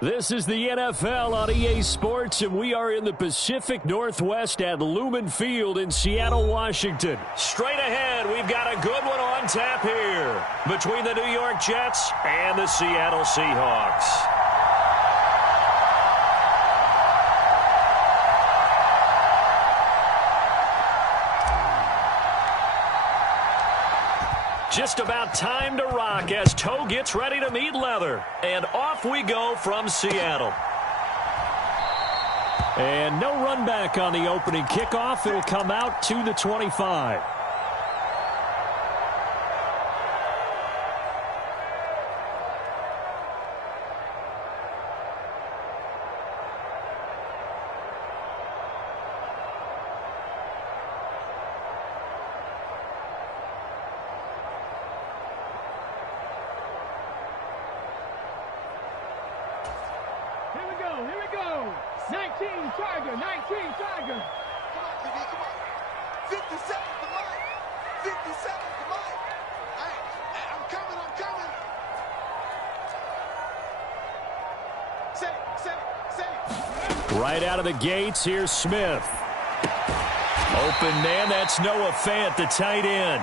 This is the NFL on EA Sports, and we are in the Pacific Northwest at Lumen Field in Seattle, Washington. Straight ahead, we've got a good one on tap here between the New York Jets and the Seattle Seahawks. Just about time to rock as toe gets ready to meet leather. And off we go from Seattle. And no run back on the opening kickoff. It'll come out to the 25. Right out of the gates, here's Smith. Open man, that's Noah Fant, the tight end.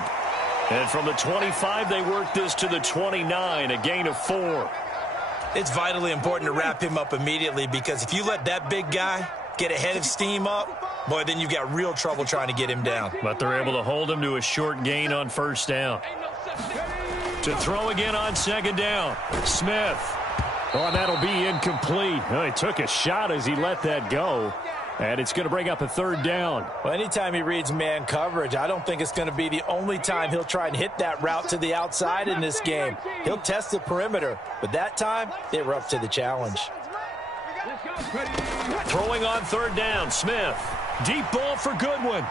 And from the 25, they work this to the 29, a gain of 4. It's vitally important to wrap him up immediately, because if you let that big guy get a head of steam up, boy, then you've got real trouble trying to get him down. But they're able to hold him to a short gain on first down. To throw again on second down, Smith. Oh, and that'll be incomplete. Oh, he took a shot as he let that go. And it's going to bring up a third down. Well, anytime he reads man coverage, I don't think it's going to be the only time he'll try and hit that route to the outside in this game. He'll test the perimeter, but that time they were up to the challenge. Throwing on third down, Smith. Deep ball for Goodwin.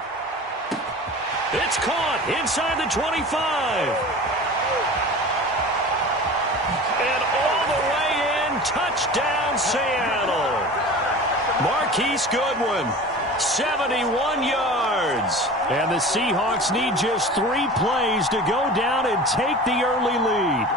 It's caught inside the 25. And all the way in, touchdown Seattle. Marquise Goodwin, 71 yards. And the Seahawks need just 3 plays to go down and take the early lead.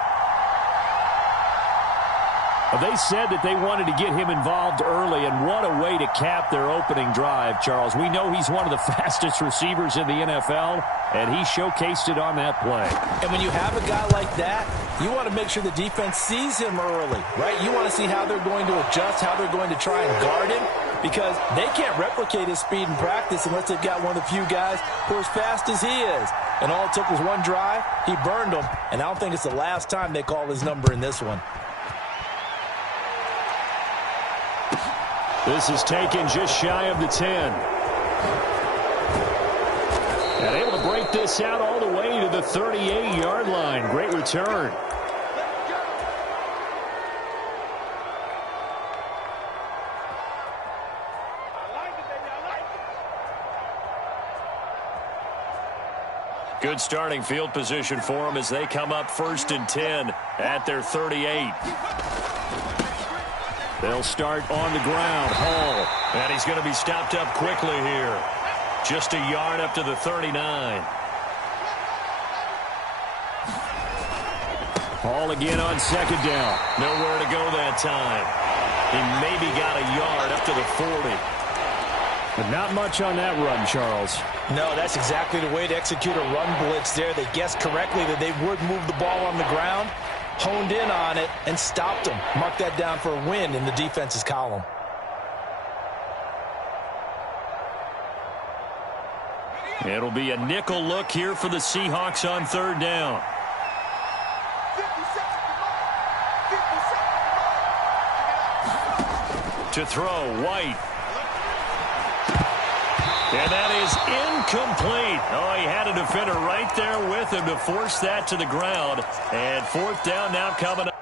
They said that they wanted to get him involved early, and what a way to cap their opening drive, Charles. We know he's one of the fastest receivers in the NFL, and he showcased it on that play. And when you have a guy like that, you want to make sure the defense sees him early, right? You want to see how they're going to adjust, how they're going to try and guard him, because they can't replicate his speed in practice unless they've got one of the few guys who are as fast as he is. And all it took was one drive. He burned them, and I don't think it's the last time they call his number in this one. This is taken just shy of the 10. And able to break this out all the way to the 38-yard line. Great return. Good starting field position for them as they come up 1st and 10 at their 38. They'll start on the ground. Hall. And he's going to be stopped up quickly here. Just a yard up to the 39. Hall again on second down. Nowhere to go that time. He maybe got a yard up to the 40. But not much on that run, Charles. No, that's exactly the way to execute a run blitz there. They guessed correctly that they would move the ball on the ground. Honed in on it and stopped them. Mark that down for a win in the defense's column. It'll be a nickel look here for the Seahawks on third down. To throw, White. And that is incomplete. Oh, he had a defender right there with him to force that to the ground. And 4th down now coming up.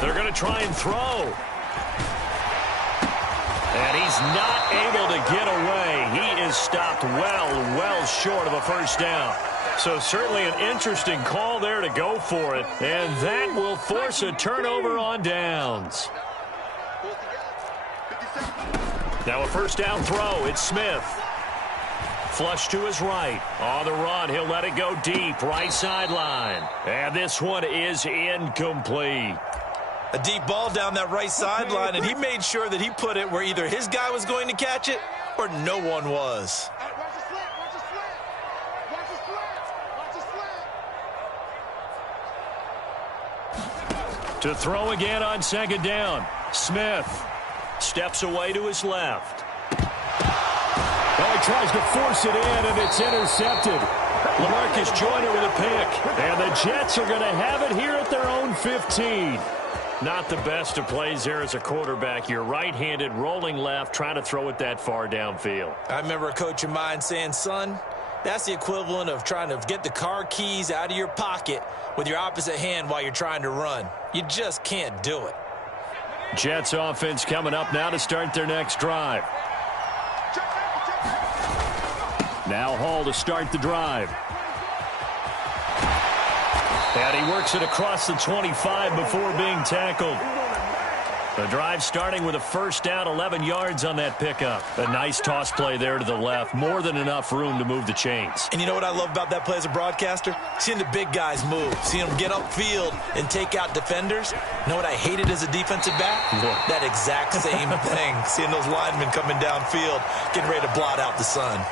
They're going to try and throw. And he's not able to get away. He is stopped well short of a first down. So certainly an interesting call there to go for it. And that will force a turnover on downs. Now a first down throw. It's Smith. Flush to his right. On the run, he'll let it go deep. Right sideline. And this one is incomplete. A deep ball down that right sideline, and he made sure that he put it where either his guy was going to catch it or no one was. To throw again on second down. Smith steps away to his left. Well, he tries to force it in, and it's intercepted. LaMarcus Joyner with a pick. And the Jets are going to have it here at their own 15. Not the best of plays there as a quarterback. You're right-handed, rolling left, trying to throw it that far downfield. I remember a coach of mine saying, son, that's the equivalent of trying to get the car keys out of your pocket with your opposite hand while you're trying to run. You just can't do it. Jets offense coming up now to start their next drive. Now Hall to start the drive. And he works it across the 25 before being tackled. The drive starting with a first down, 11 yards on that pickup. A nice toss play there to the left. More than enough room to move the chains. And you know what I love about that play as a broadcaster? Seeing the big guys move. Seeing them get upfield and take out defenders. You know what I hated as a defensive back? That exact same thing. Seeing those linemen coming downfield, getting ready to blot out the sun.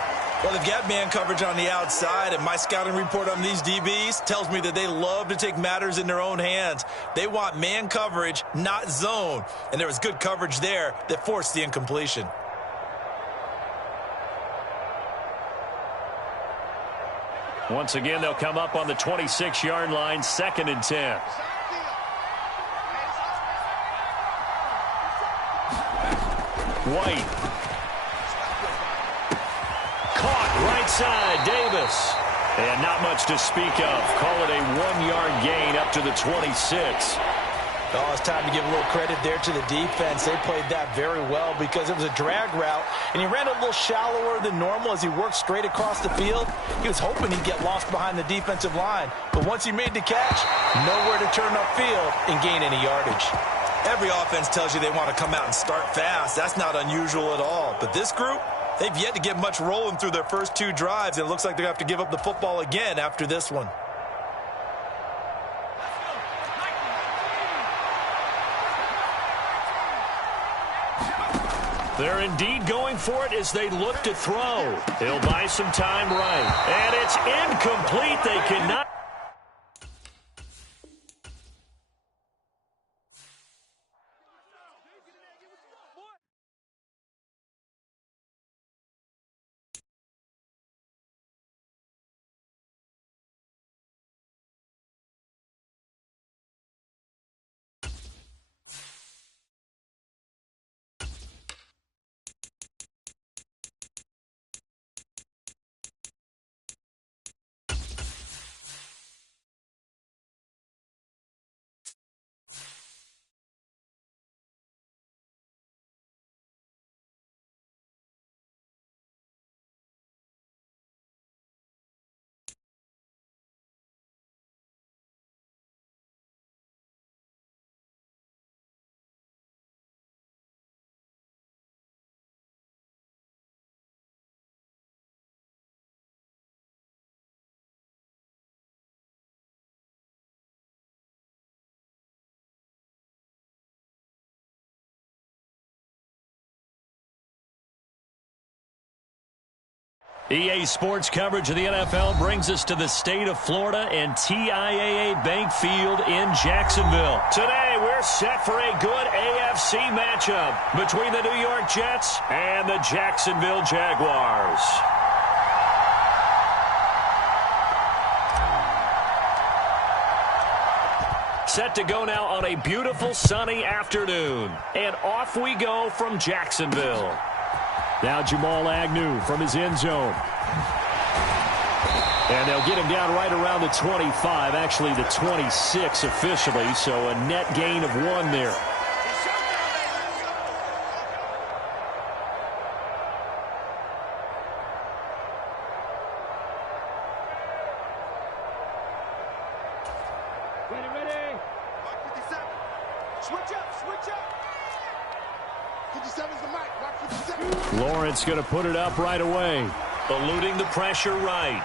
Well, they've got man coverage on the outside, and my scouting report on these DBs tells me that they love to take matters in their own hands. They want man coverage, not zone. And there was good coverage there that forced the incompletion. Once again, they'll come up on the 26-yard line, 2nd and 10. White. Right side, Davis. And not much to speak of. Call it a 1-yard gain up to the 26. Oh, it's time to give a little credit there to the defense. They played that very well because it was a drag route, and he ran a little shallower than normal as he worked straight across the field. He was hoping he'd get lost behind the defensive line, but once he made the catch, nowhere to turn upfield and gain any yardage. Every offense tells you they want to come out and start fast. That's not unusual at all. But this group, they've yet to get much rolling through their first 2 drives, and it looks like they're going to have to give up the football again after this one. They're indeed going for it as they look to throw. He'll buy some time right. And it's incomplete. They cannot. EA Sports coverage of the NFL brings us to the state of Florida and TIAA Bank Field in Jacksonville. Today, we're set for a good AFC matchup between the New York Jets and the Jacksonville Jaguars. Set to go now on a beautiful sunny afternoon. And off we go from Jacksonville. Now Jamal Agnew from his end zone. And they'll get him down right around the 25, actually the 26 officially, so a net gain of 1 there. Ready. Mark 57. Switch up. 57's the mic. Mark 57. Lawrence going to put it up right away. Eluding the pressure right.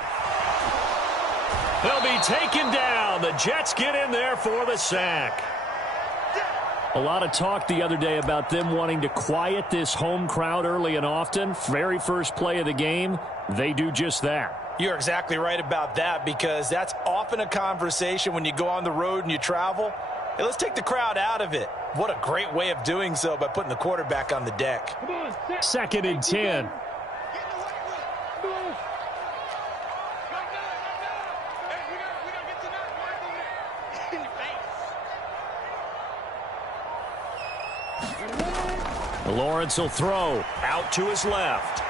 They'll be taken down. The Jets get in there for the sack. A lot of talk the other day about them wanting to quiet this home crowd early and often. Very first play of the game, they do just that. You're exactly right about that, because that's often a conversation when you go on the road and you travel. Hey, let's take the crowd out of it. What a great way of doing so by putting the quarterback on the deck. 2nd and 10. Lawrence will throw out to his left.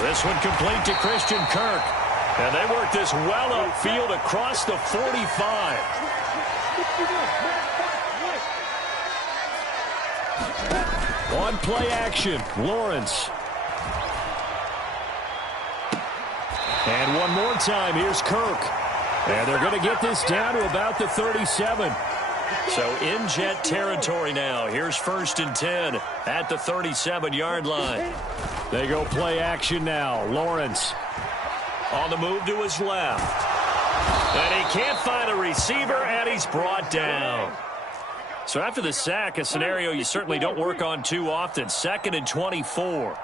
This one complete to Christian Kirk. And they work this well upfield across the 45. On play action, Lawrence. And one more time, here's Kirk. And they're going to get this down to about the 37. So in Jet territory now. Here's 1st and 10 at the 37-yard line. They go play action now. Lawrence on the move to his left. And he can't find a receiver, and he's brought down. So after the sack, a scenario you certainly don't work on too often. 2nd and 24.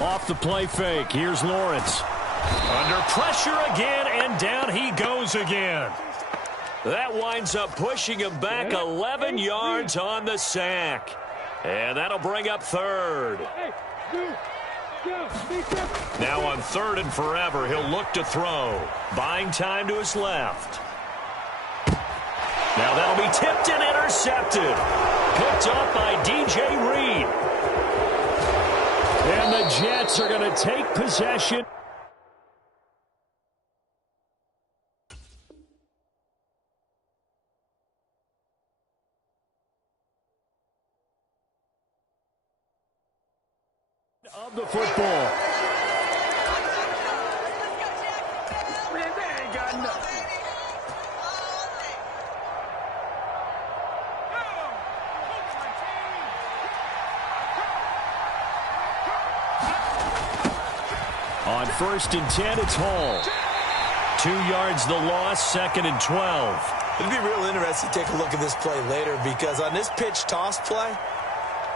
Off the play fake. Here's Lawrence. Under pressure again, and down he goes again. That winds up pushing him back 11 yards on the sack. And that'll bring up 3rd. Now on 3rd and forever, he'll look to throw. Buying time to his left. Now that'll be tipped and intercepted. Picked off by DJ Reed. And the Jets are going to take possession. Of the football. On 1st and 10, it's Hall. 2 yards the loss, 2nd and 12. It'd be real interesting to take a look at this play later, because on this pitch toss play,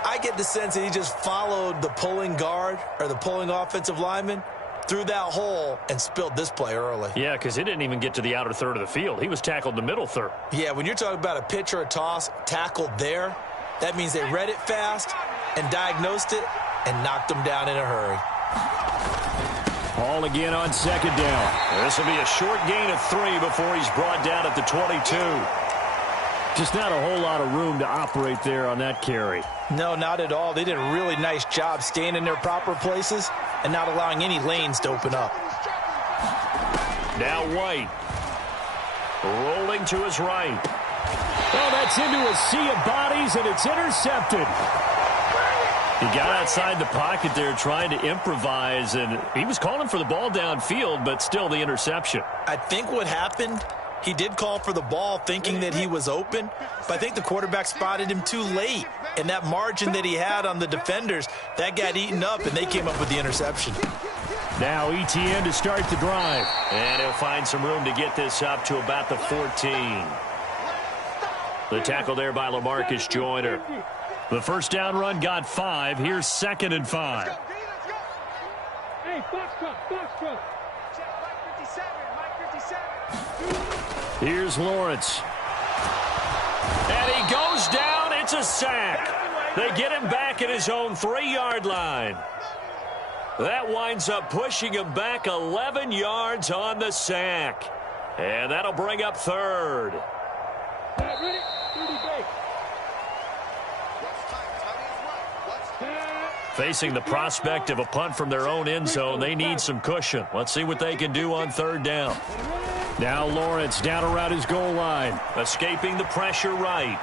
I get the sense that he just followed the pulling guard or the pulling offensive lineman through that hole and spilled this play early. Yeah, because he didn't even get to the outer third of the field. He was tackled in the middle third. Yeah, when you're talking about a pitch or a toss tackled there, that means they read it fast and diagnosed it and knocked him down in a hurry. Hall again on 2nd down. This will be a short gain of 3 before he's brought down at the 22. Just not a whole lot of room to operate there on that carry. No, not at all. They did a really nice job staying in their proper places and not allowing any lanes to open up. Now White. Rolling to his right. Oh, that's into a sea of bodies, and it's intercepted. He got outside the pocket there trying to improvise, and he was calling for the ball downfield, but still the interception. I think what happened, he did call for the ball thinking that he was open, but I think the quarterback spotted him too late. And that margin that he had on the defenders, that got eaten up, and they came up with the interception. Now ETN to start the drive. And he'll find some room to get this up to about the 14. The tackle there by LaMarcus Joyner. The first down run got 5. Here's 2nd and 5. Hey, box truck, box truck. Check Mike 57. Here's Lawrence. And he goes down. It's a sack. They get him back at his own 3-yard line. That winds up pushing him back 11 yards on the sack. And that'll bring up 3rd. Facing the prospect of a punt from their own end zone, they need some cushion. Let's see what they can do on 3rd down. Now Lawrence down around his goal line. Escaping the pressure right.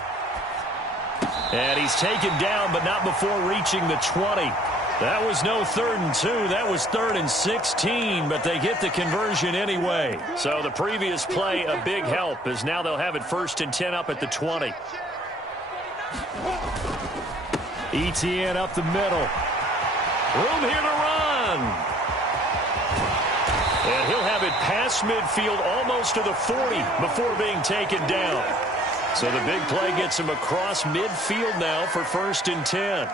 And he's taken down, but not before reaching the 20. That was no 3rd and 2. That was 3rd and 16, but they get the conversion anyway. So the previous play, a big help, as now they'll have it 1st and 10 up at the 20. ETN up the middle. Room here to run. And he'll have it past midfield almost to the 40 before being taken down. So the big play gets him across midfield now for 1st and 10.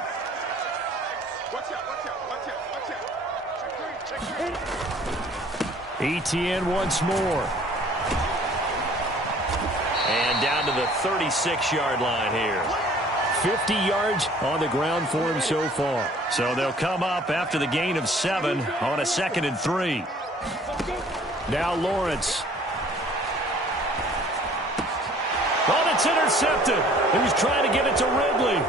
ETN once more. And down to the 36-yard line here. 50 yards on the ground for him so far. So they'll come up after the gain of 7 on a 2nd and 3. Now Lawrence. Oh, it's intercepted. He was trying to get it to Ridley.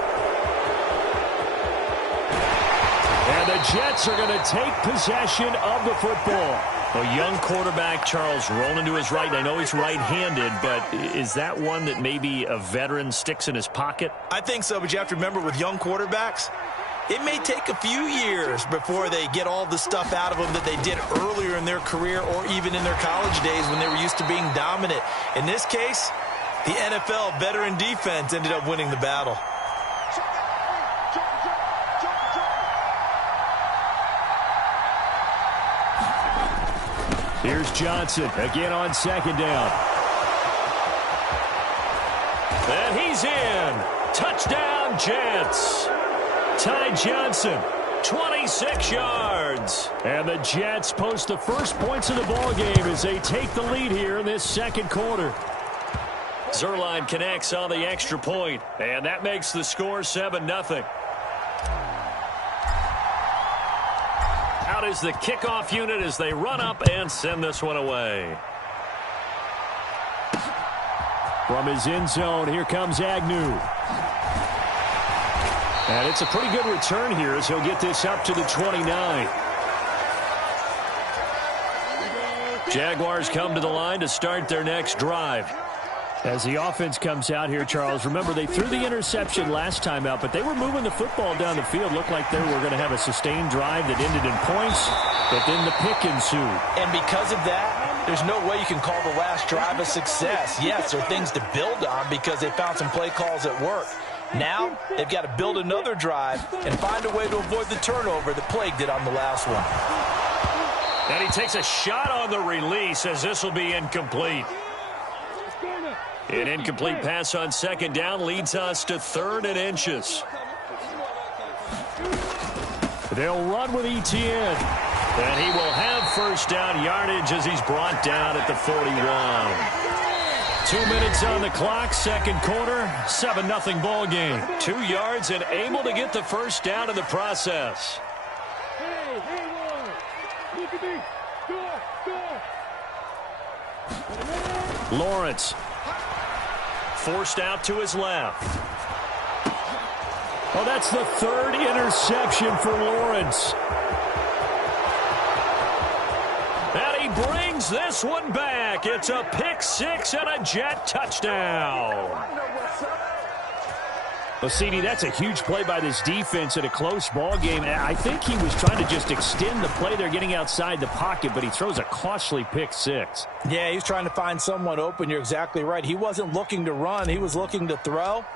And the Jets are going to take possession of the football. A young quarterback, Charles, rolling to his right. I know he's right-handed, but is that one that maybe a veteran sticks in his pocket? I think so, but you have to remember with young quarterbacks, it may take a few years before they get all the stuff out of them that they did earlier in their career or even in their college days when they were used to being dominant. In this case, the NFL veteran defense ended up winning the battle. Here's Johnson again on 2nd down. And he's in. Touchdown, Jets. Ty Johnson, 26 yards. And the Jets post the first points of the ball game as they take the lead here in this 2nd quarter. Zuerlein connects on the extra point, and that makes the score 7-0. Out is the kickoff unit as they run up and send this one away. From his end zone, here comes Agnew. And it's a pretty good return here as he'll get this up to the 29. Jaguars come to the line to start their next drive. As the offense comes out here, Charles, remember they threw the interception last time out, but they were moving the football down the field. Looked like they were going to have a sustained drive that ended in points, but then the pick ensued. And because of that, there's no way you can call the last drive a success. Yes, there are things to build on because they found some play calls at work. Now, they've got to build another drive and find a way to avoid the turnover that plagued it on the last one. And he takes a shot on the release as this will be incomplete. An incomplete pass on 2nd down leads us to 3rd and inches. They'll run with ETN. And he will have 1st down yardage as he's brought down at the 41. 2 minutes on the clock, 2nd quarter, 7-0 ball game. 2 yards and able to get the 1st down in the process. Lawrence. Forced out to his left. Oh, that's the 3rd interception for Lawrence. And he brings this one back. It's a pick-6 and a Jet touchdown. Well, CD, that's a huge play by this defense in a close ball game. I think he was trying to just extend the play. They're getting outside the pocket, but he throws a costly pick-6. Yeah, he's trying to find someone open. You're exactly right. He wasn't looking to run. He was looking to throw.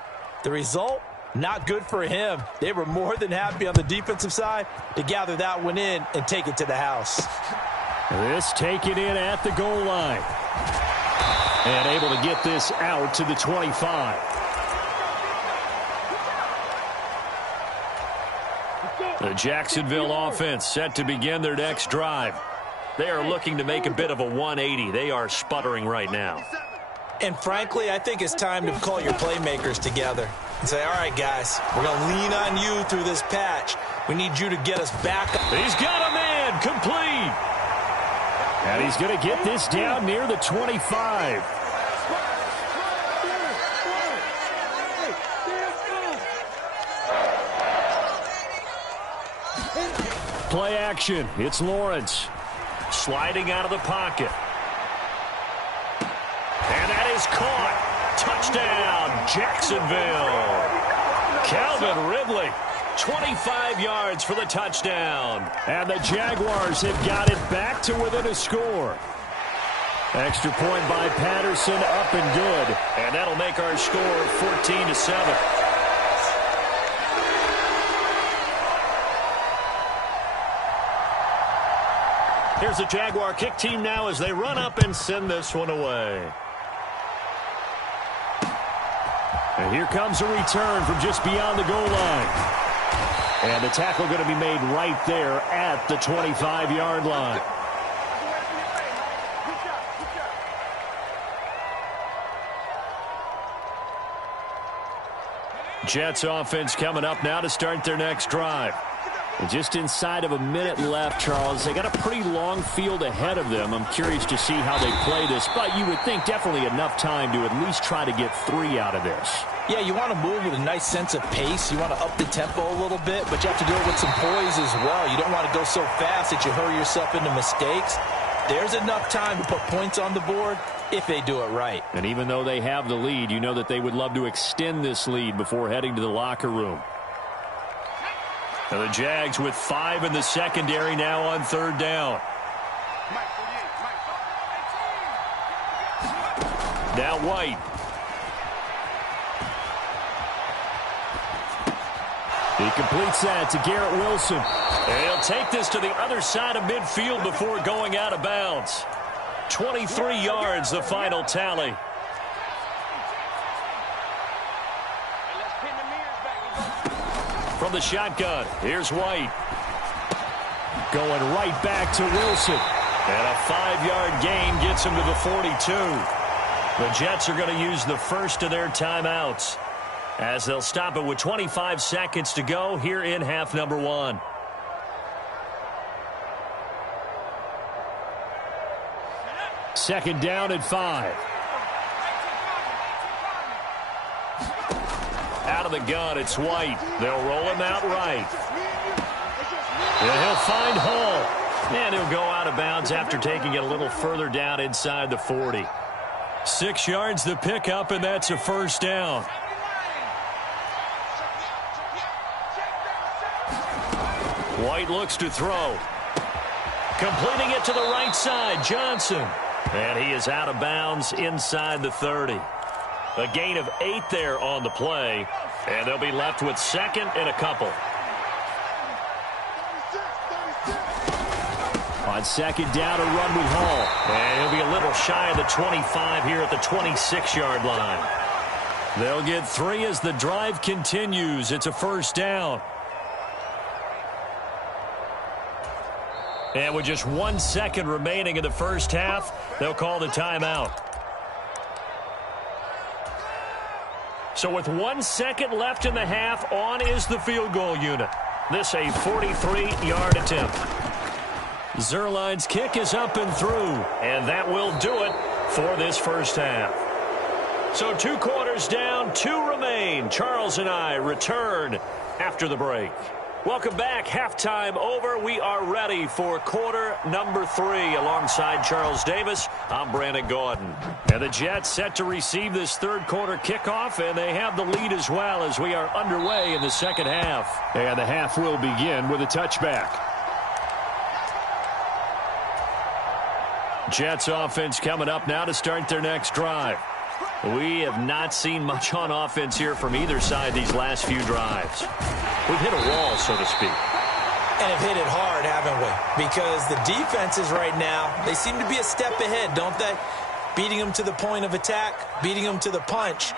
The result, Not good for him. They were more than happy on the defensive side to gather that one in and take it to the house. This taken in at the goal line. And able to get this out to the 25. The Jacksonville offense set to begin their next drive. They are looking to make a bit of a 180. They are sputtering right now. And frankly, I think it's time to call your playmakers together and say, all right, guys, we're going to lean on you through this patch. We need you to get us back. He's got a man complete. And he's going to get this down near the 25. Play action. It's Lawrence. Sliding out of the pocket. And that is caught. Touchdown, Jacksonville. Calvin Ridley, 25 yards for the touchdown. And the Jaguars have got it back to within a score. Extra point by Patterson, up and good. And that'll make our score 14-7. Here's the Jaguar kick team now as they run up and send this one away. And here comes a return from just beyond the goal line. And the tackle going to be made right there at the 25-yard line. Jets offense coming up now to start their next drive. Just inside of a minute left, Charles. They got a pretty long field ahead of them. I'm curious to see how they play this, but you would think definitely enough time to at least try to get 3 out of this. Yeah, you want to move with a nice sense of pace. You want to up the tempo a little bit, but you have to do it with some poise as well. You don't want to go so fast that you hurry yourself into mistakes. There's enough time to put points on the board if they do it right. And even though they have the lead, you know that they would love to extend this lead before heading to the locker room. And the Jags with 5 in the secondary now on 3rd down. Now White. He completes that to Garrett Wilson. And he'll take this to the other side of midfield before going out of bounds. 23 yards, the final tally. From the shotgun, here's White. Going right back to Wilson. And a 5-yard gain gets him to the 42. The Jets are going to use the first of their timeouts as they'll stop it with 25 seconds to go here in half number 1. Second down and 5. Out of the gun, it's White. They'll roll him out right. And he'll find Hall. And he'll go out of bounds after taking it a little further down inside the 40. 6 yards the pickup, and that's a first down. White looks to throw. Completing it to the right side, Johnson. And he is out of bounds inside the 30. A gain of 8 there on the play, and they'll be left with 2nd and a couple. On 2nd down, a run with Hall. And he'll be a little shy of the 25 here at the 26-yard line. They'll get 3 as the drive continues. It's a first down. And with just 1 second remaining in the first half, they'll call the timeout. So with 1 second left in the half, on is the field goal unit. This a 43-yard attempt. Zerline's kick is up and through, and that will do it for this first half. So 2 quarters down, 2 remain. Charles and I return after the break. Welcome back. Halftime over. We are ready for quarter number 3. Alongside Charles Davis, I'm Brandon Gordon. And the Jets set to receive this third quarter kickoff, and they have the lead as well as we are underway in the second half. And the half will begin with a touchback. Jets offense coming up now to start their next drive. We have not seen much on offense here from either side these last few drives. We've hit a wall, so to speak. And have hit it hard, haven't we? Because the defenses right now, they seem to be a step ahead, don't they? Beating them to the point of attack, beating them to the punch.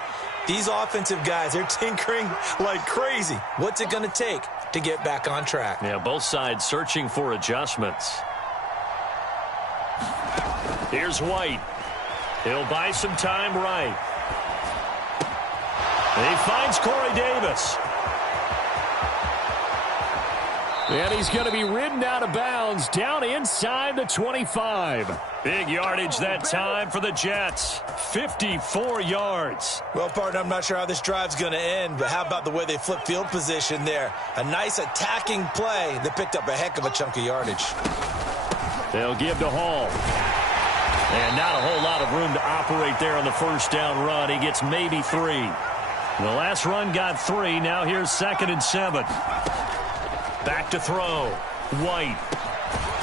These offensive guys, they're tinkering like crazy. What's it going to take to get back on track? Yeah, both sides searching for adjustments. Here's White. He'll buy some time right. And he finds Corey Davis. And he's going to be ridden out of bounds down inside the 25. Big yardage that time for the Jets. 54 yards. Well, partner, I'm not sure how this drive's going to end, but how about the way they flip field position there? A nice attacking play that picked up a heck of a chunk of yardage. They'll give to Hall. And not a whole lot of room to operate there on the first down run. He gets maybe 3. The last run got 3. Now here's 2nd and 7. Back to throw. White.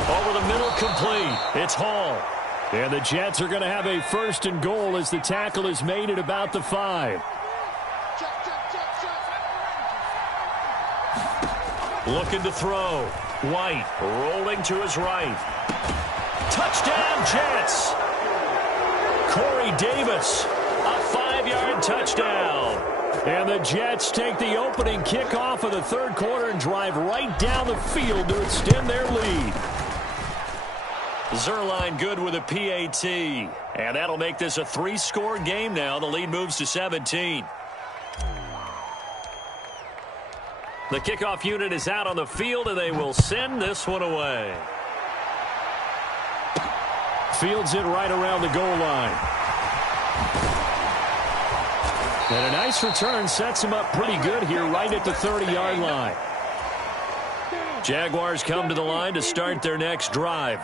Over the middle, complete. It's Hall. And the Jets are going to have a 1st and goal as the tackle is made at about the 5. Looking to throw. White rolling to his right. Touchdown, Jets. Corey Davis, a 5-yard touchdown. And the Jets take the opening kickoff of the 3rd quarter and drive right down the field to extend their lead. Zerline good with a PAT. And that'll make this a 3-score game now. The lead moves to 17. The kickoff unit is out on the field, and they will send this one away. Fields it right around the goal line. And a nice return sets him up pretty good here right at the 30-yard line. Jaguars come to the line to start their next drive.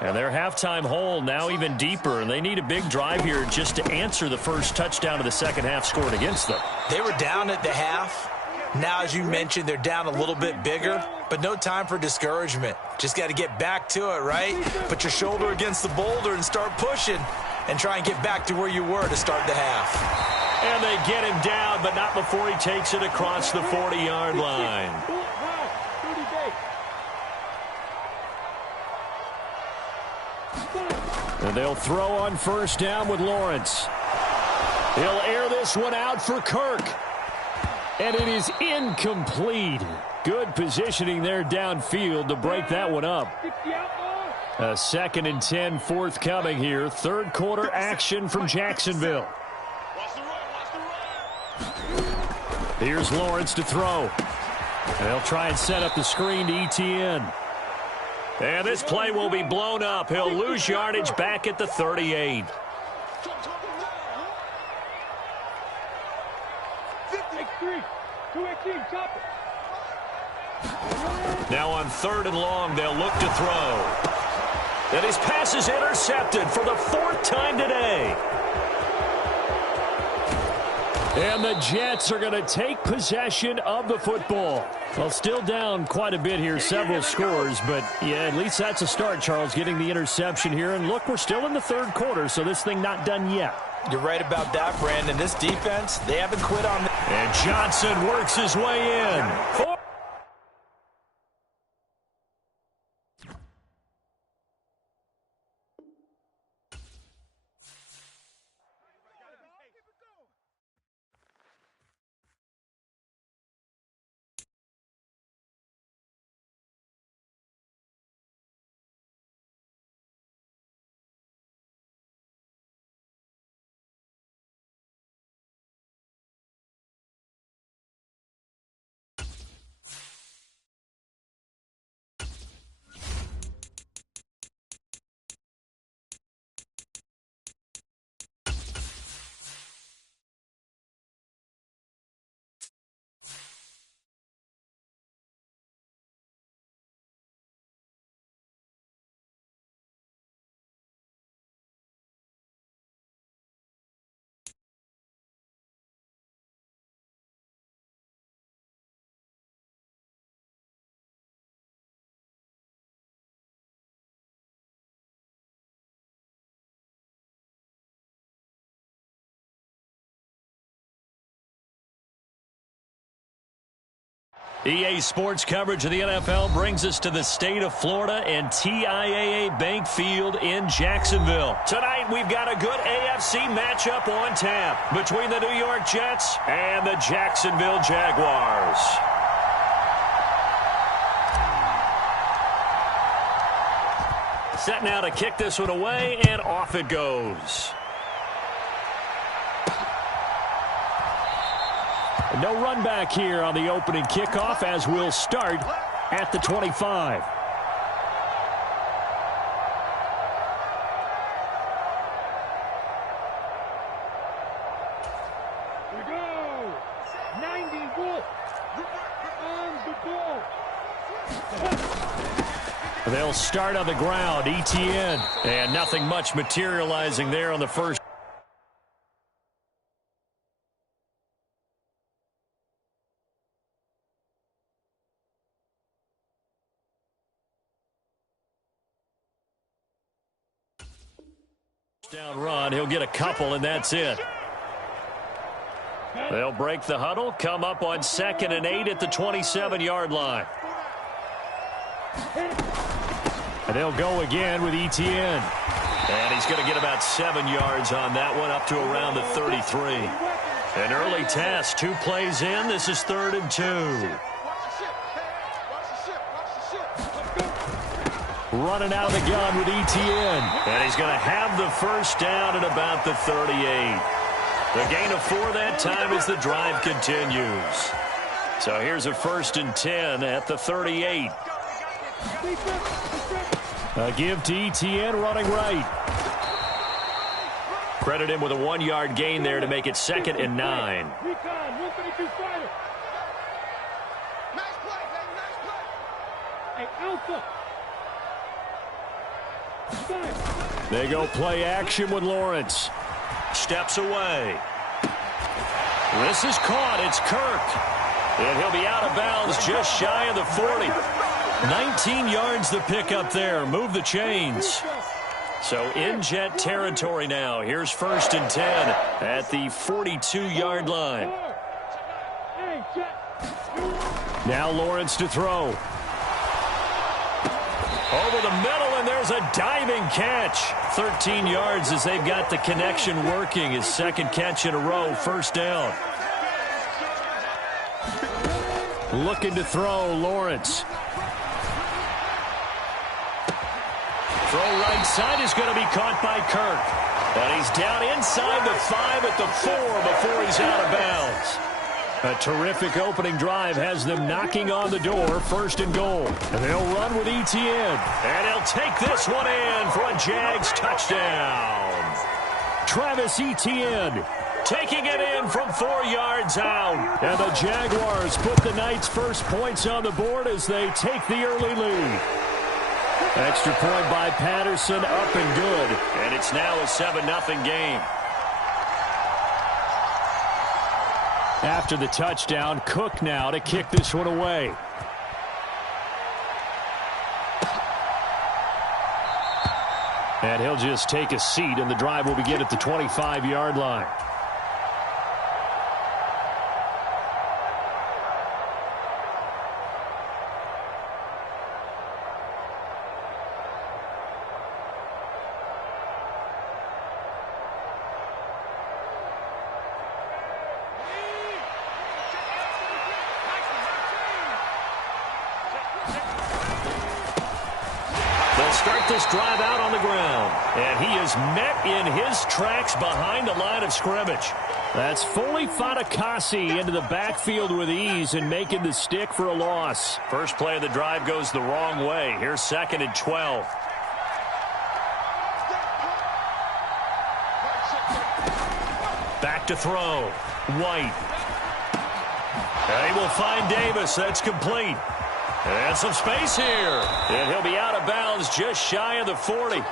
And their halftime hole now even deeper, and they need a big drive here just to answer the first touchdown of the second half scored against them. They were down at the half. Now, as you mentioned, they're down a little bit bigger, but no time for discouragement. Just got to get back to it, right? Put your shoulder against the boulder and start pushing and try and get back to where you were to start the half. And they get him down, but not before he takes it across the 40-yard line. And they'll throw on 1st down with Lawrence. He'll air this one out for Kirk. And it is incomplete. Good positioning there downfield to break that one up. A 2nd and 10 forthcoming here. 3rd quarter action from Jacksonville. Here's Lawrence to throw. They'll try and set up the screen to ETN. And this play will be blown up. He'll lose yardage back at the 38. Now on 3rd and long, they'll look to throw. And his pass is intercepted for the 4th time today. And the Jets are going to take possession of the football. Well, still down quite a bit here, several scores, but yeah, at least that's a start, Charles, getting the interception here. And look, we're still in the 3rd quarter, so this thing not done yet. You're right about that, Brandon. This defense, they haven't quit on the... And Johnson works his way in. EA Sports coverage of the NFL brings us to the state of Florida and TIAA Bank Field in Jacksonville. Tonight, we've got a good AFC matchup on tap between the New York Jets and the Jacksonville Jaguars. Set now to kick this one away, and off it goes. No run back here on the opening kickoff as we'll start at the 25. We go. 90 Wolf on the ball. They'll start on the ground. ETN. And nothing much materializing there on the first. Down run. He'll get a couple, and that's it. They'll break the huddle, come up on 2nd and 8 at the 27-yard line. And they'll go again with ETN. And he's going to get about 7 yards on that one, up to around the 33. An early test, 2 plays in. This is 3rd and 2. Running out of the gun with ETN. And he's going to have the first down at about the 38. The gain of 4 that time as the drive continues. So here's a 1st and 10 at the 38. A give to ETN running right. Credit him with a 1-yard gain there to make it 2nd and 9. They go play action with Lawrence. Steps away. This is caught. It's Kirk. And he'll be out of bounds just shy of the 40. 19 yards the pickup there. Move the chains. So in Jet territory now. Here's 1st and 10 at the 42-yard line. Now Lawrence to throw. Over the middle, and there's a diving catch. 13 yards as they've got the connection working. His 2nd catch in a row, 1st down. Looking to throw, Lawrence. Throw right side is going to be caught by Kirk. And he's down inside the 5 at the 4 before he's out of bounds. A terrific opening drive has them knocking on the door, 1st and goal. And they'll run with ETN. And he'll take this one in for a Jags touchdown. Travis Etienne taking it in from 4 yards out. And the Jaguars put the Knights' first points on the board as they take the early lead. Extra point by Patterson, up and good. And it's now a 7-0 game. After the touchdown, Cook now to kick this one away. And he'll just take a seat, and the drive will begin at the 25-yard line. Start this drive out on the ground. And he is met in his tracks behind the line of scrimmage. That's Foley Fatukasi into the backfield with ease and making the stick for a loss. First play of the drive goes the wrong way. Here's 2nd and 12. Back to throw. White. And he will find Davis. That's complete. And some space here. And he'll be out of bounds just shy of the 40.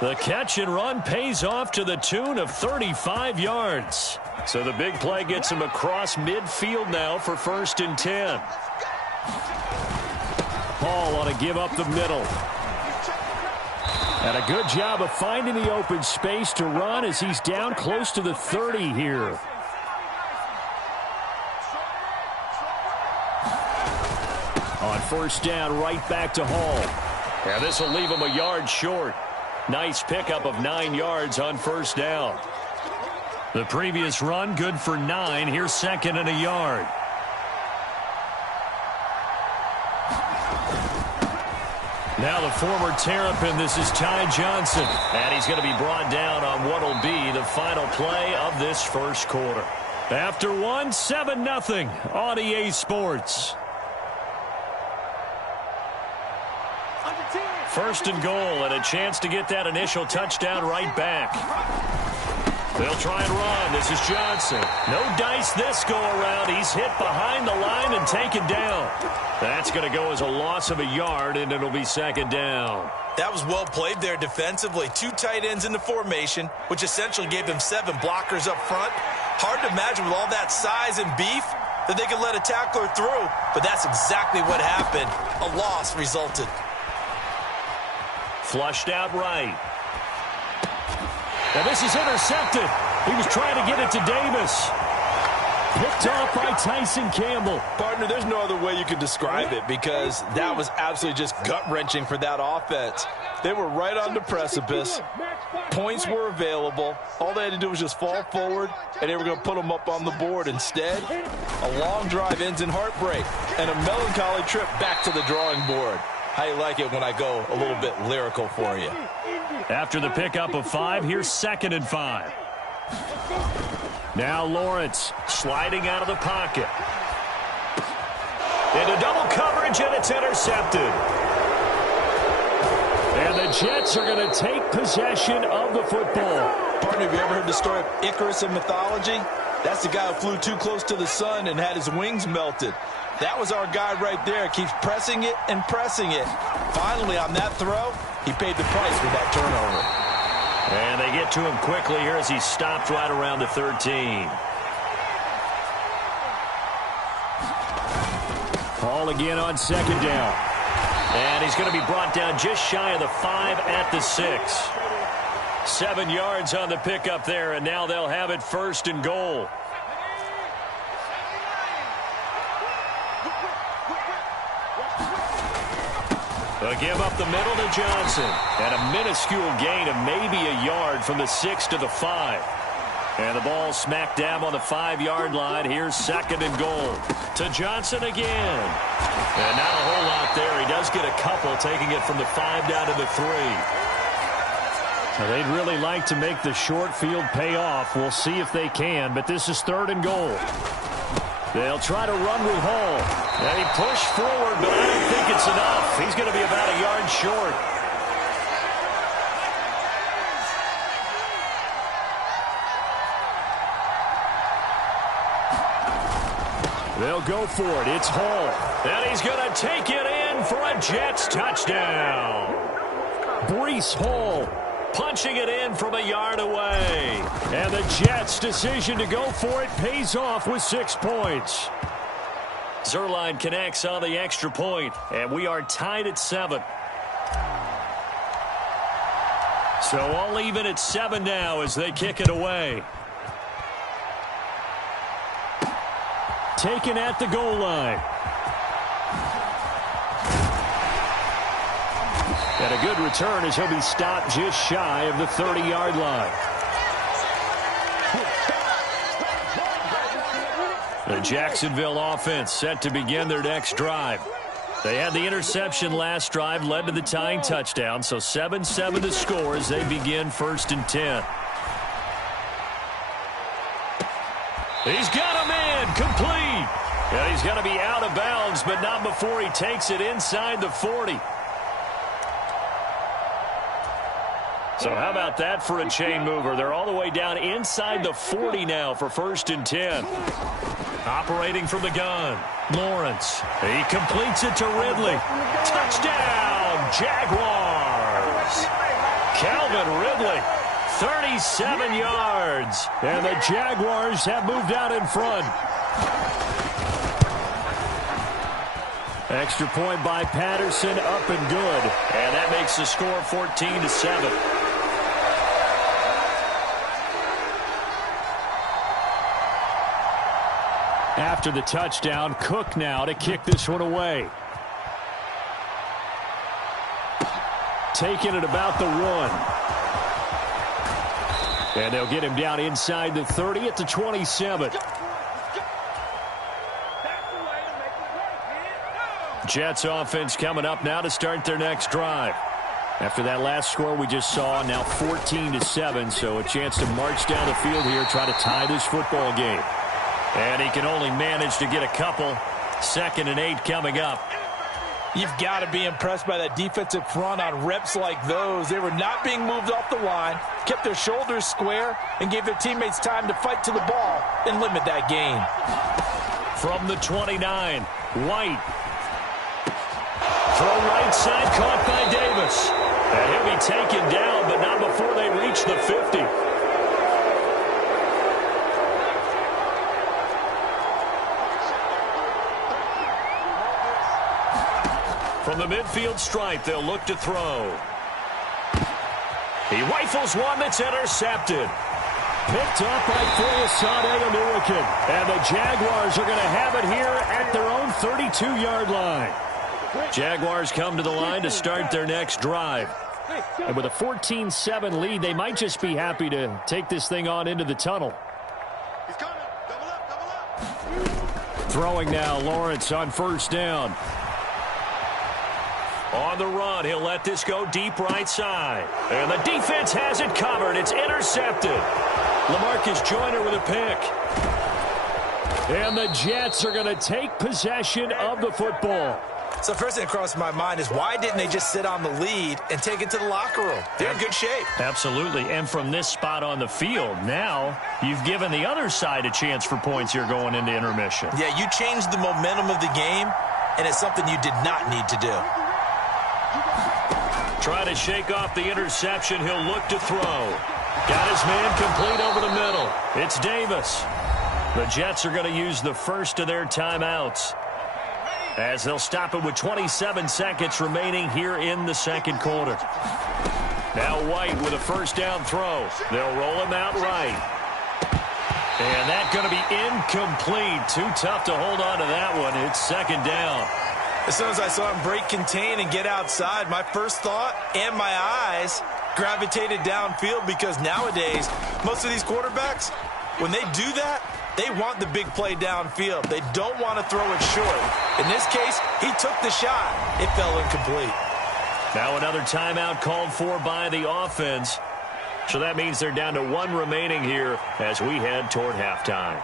The catch and run pays off to the tune of 35 yards. So the big play gets him across midfield now for 1st and 10. Paul ought to give up the middle. And a good job of finding the open space to run as he's down close to the 30 here. On first down, right back to Hall. And this will leave him a yard short. Nice pickup of 9 yards on first down. The previous run, good for 9. Here's second and a yard. Now the former Terrapin, this is Ty Johnson. And he's going to be brought down on what will be the final play of this first quarter. After one, 7-0 on EA Sports. First and goal, and a chance to get that initial touchdown right back. They'll try and run. This is Johnson. No dice this go-around. He's hit behind the line and taken down. That's going to go as a loss of a yard, and it'll be second down. That was well played there defensively. 2 tight ends in the formation, which essentially gave them 7 blockers up front. Hard to imagine with all that size and beef that they could let a tackler through, but that's exactly what happened. A loss resulted. Flushed out right. Now this is intercepted. He was trying to get it to Davis. Picked off by Tyson Campbell. Partner, there's no other way you could describe it because that was absolutely just gut-wrenching for that offense. They were right on the precipice. Points were available. All they had to do was just fall forward, and they were going to put them up on the board. Instead, a long drive ends in heartbreak and a melancholy trip back to the drawing board. How you like it when I go a little bit lyrical for you? After the pickup of 5, here's second and 5. Now Lawrence sliding out of the pocket. Into double coverage, and it's intercepted. And the Jets are going to take possession of the football. Partner, have you ever heard the story of Icarus in mythology? That's the guy who flew too close to the sun and had his wings melted. That was our guy right there. Keeps pressing it and pressing it. Finally, on that throw, he paid the price with that turnover. And they get to him quickly here as he stopped right around the 13. Hall again on second down. And he's going to be brought down just shy of the 5 at the 6. 7 yards on the pickup there, and now they'll have it first and goal. They'll give up the middle to Johnson. And a minuscule gain of maybe a yard from the 6 to the 5. And the ball smacked down on the 5-yard line. Here's second and goal. To Johnson again. And not a whole lot there. He does get a couple, taking it from the 5 down to the 3. Now they'd really like to make the short field pay off. We'll see if they can, but this is third and goal. They'll try to run with Hall. And he pushed forward, but I don't think it's enough. He's going to be about a yard short. They'll go for it. It's Hall. And he's going to take it in for a Jets touchdown. Breece Hall punching it in from a yard away. And the Jets' decision to go for it pays off with 6 points. Zuerlein connects on the extra point, and we are tied at 7. So all even at 7 now as they kick it away. Taken at the goal line. And a good return as he'll be stopped just shy of the 30-yard line. The Jacksonville offense set to begin their next drive. They had the interception last drive, led to the tying touchdown, so 7-7 to score as they begin first and 10. He's got a man complete. And he's going to be out of bounds, but not before he takes it inside the 40. So how about that for a chain mover? They're all the way down inside the 40 now for first and 10. Operating from the gun, Lawrence. He completes it to Ridley. Touchdown, Jaguars. Calvin Ridley, 37 yards. And the Jaguars have moved out in front. Extra point by Patterson, up and good. And that makes the score 14-7. After the touchdown, Cook now to kick this one away. taken at about the 1. And they'll get him down inside the 30 at the 27. Jets offense coming up now to start their next drive. After that last score we just saw, now 14-7, so a chance to march down the field here, try to tie this football game. And he can only manage to get a couple. 2nd and 8 coming up. You've got to be impressed by that defensive front on reps like those. They were not being moved off the line, kept their shoulders square, and gave their teammates time to fight to the ball and limit that gain. From the 29, White. Throw right side, caught by Davis. And he'll be taken down, but not before they reach the 50. From the midfield stripe, they'll look to throw. He rifles one that's intercepted. Picked up by Foyesade. And the Jaguars are going to have it here at their own 32-yard line. Jaguars come to the line to start their next drive. And with a 14-7 lead, they might just be happy to take this thing on into the tunnel. He's coming. Double up, double up. Throwing now, Lawrence on 1st down. On the run, he'll let this go deep right side. And the defense has it covered. It's intercepted. LaMarcus Joyner with a pick. And the Jets are going to take possession of the football. So first thing that crossed my mind is why didn't they just sit on the lead and take it to the locker room? They're in good shape. Absolutely. And from this spot on the field, now you've given the other side a chance for points here going into intermission. Yeah, you changed the momentum of the game, and it's something you did not need to do. Trying to shake off the interception. He'll look to throw. Got his man complete over the middle. It's Davis. The Jets are going to use the first of their timeouts, as they'll stop it with 27 seconds remaining here in the 2nd quarter. Now White with a 1st down throw. They'll roll him out right. And that's going to be incomplete. Too tough to hold on to that one. It's 2nd down. As soon as I saw him break contain and get outside, my first thought and my eyes gravitated downfield, because nowadays, most of these quarterbacks, when they do that, they want the big play downfield. They don't want to throw it short. In this case, he took the shot. It fell incomplete. Now another timeout called for by the offense. So that means they're down to 1 remaining here as we head toward halftime.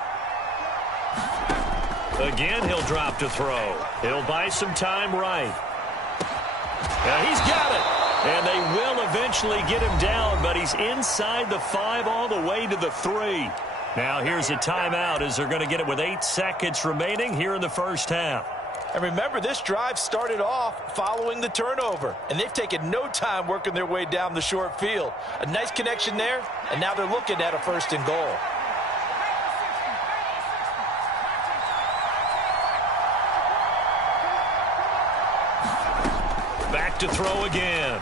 Again, he'll drop to throw. He'll buy some time right. Now he's got it. And they will eventually get him down, but he's inside the 5 all the way to the 3. Now here's a timeout as they're going to get it with 8 seconds remaining here in the 1st half. And remember, this drive started off following the turnover, and they've taken no time working their way down the short field. A nice connection there, and now they're looking at a 1st and goal. Back to throw again.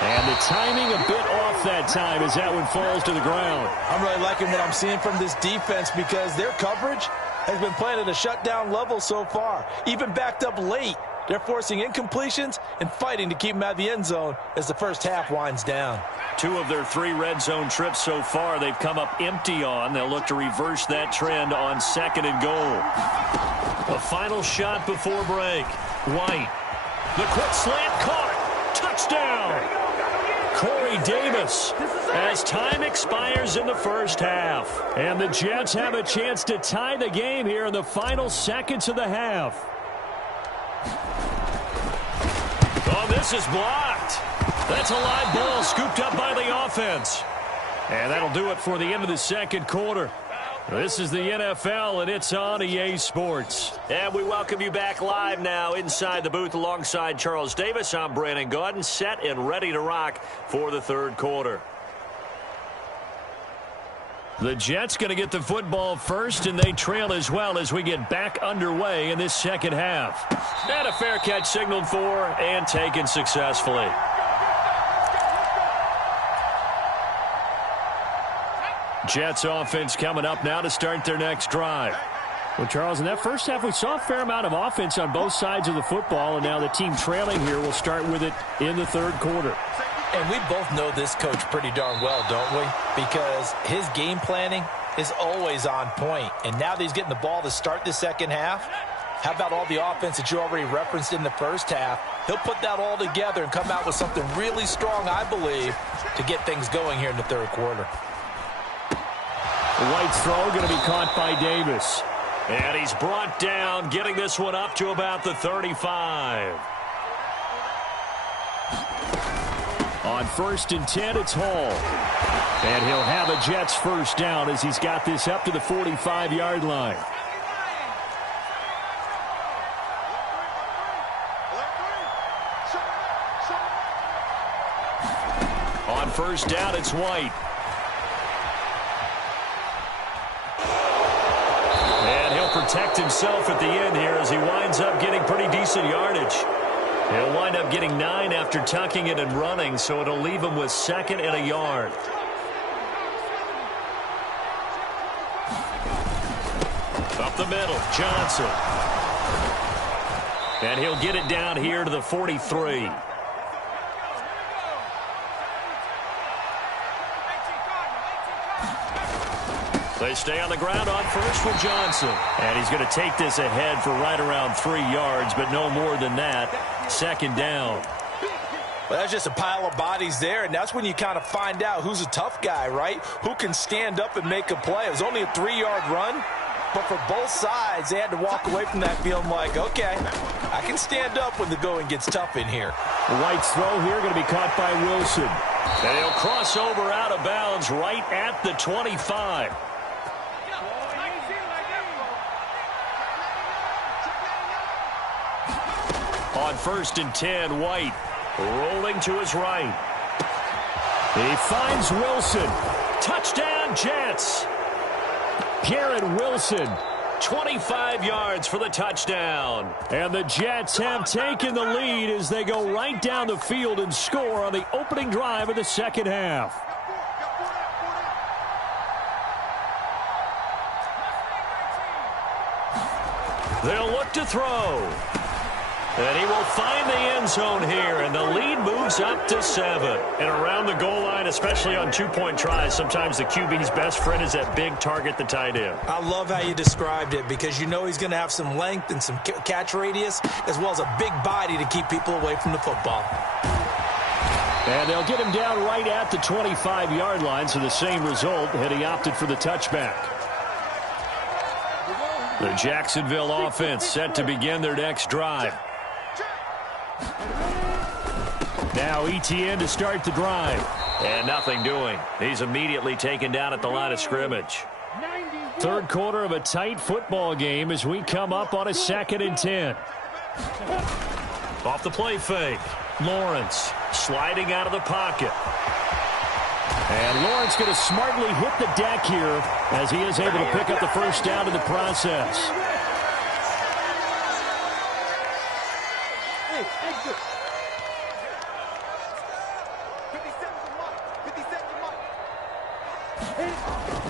And the timing a bit off that time as that one falls to the ground. I'm really liking what I'm seeing from this defense, because their coverage has been playing at a shutdown level so far. Even backed up late, they're forcing incompletions and fighting to keep them out of the end zone as the 1st half winds down. 2 of their 3 red zone trips so far they've come up empty on. They'll look to reverse that trend on 2nd and goal. A final shot before break. White. The quick slant caught. Touchdown. Corey Davis as time expires in the 1st half. And the Jets have a chance to tie the game here in the final seconds of the half. Oh, this is blocked. That's a live ball scooped up by the offense. And that'll do it for the end of the 2nd quarter. This is the NFL, and it's on EA Sports. And we welcome you back live now inside the booth alongside Charles Davis. I'm Brandon Gaudin, set and ready to rock for the 3rd quarter. The Jets going to get the football first, and they trail as well as we get back underway in this 2nd half. And a fair catch signaled for and taken successfully. Jets offense coming up now to start their next drive. Well, Charles, in that first half, we saw a fair amount of offense on both sides of the football, and now the team trailing here will start with it in the third quarter. And we both know this coach pretty darn well, don't we? Because his game planning is always on point. And now that he's getting the ball to start the second half, how about all the offense that you already referenced in the first half? He'll put that all together and come out with something really strong, I believe, to get things going here in the third quarter. White's throw going to be caught by Davis. And he's brought down, getting this one up to about the 35. On 1st and 10, it's Hall. And he'll have a Jets first down as he's got this up to the 45-yard line. On 1st down, it's White. And he'll protect himself at the end here as he winds up getting pretty decent yardage. He'll wind up getting 9 after tucking it and running, so it'll leave him with 2nd and a yard. Up the middle, Johnson. And he'll get it down here to the 43. They stay on the ground on first with Johnson. And he's going to take this ahead for right around 3 yards, but no more than that. 2nd down. Well, that's just a pile of bodies there, and that's when you kind of find out who's a tough guy, right? Who can stand up and make a play. It was only a 3-yard run, but for both sides, they had to walk away from that feeling like, okay, I can stand up when the going gets tough in here. White's throw here going to be caught by Wilson. And he'll cross over out of bounds right at the 25. On 1st and 10, White rolling to his right. He finds Wilson. Touchdown, Jets. Garrett Wilson. 25 yards for the touchdown. And the Jets have taken the lead as they go right down the field and score on the opening drive of the second half. They'll look to throw. And he will find the end zone here, and the lead moves up to 7. And around the goal line, especially on two-point tries, sometimes the QB's best friend is that big target, the tight end. I love how you described it because you know he's going to have some length and some catch radius as well as a big body to keep people away from the football. And they'll get him down right at the 25-yard line, so the same result had he opted for the touchback. The Jacksonville offense set to begin their next drive. Now ETN to start the drive. And nothing doing. He's immediately taken down at the line of scrimmage. Third quarter of a tight football game as we come up on a 2nd and 10. Off the play fake. Lawrence sliding out of the pocket. And Lawrence going to smartly hit the deck here as he is able to pick up the first down in the process.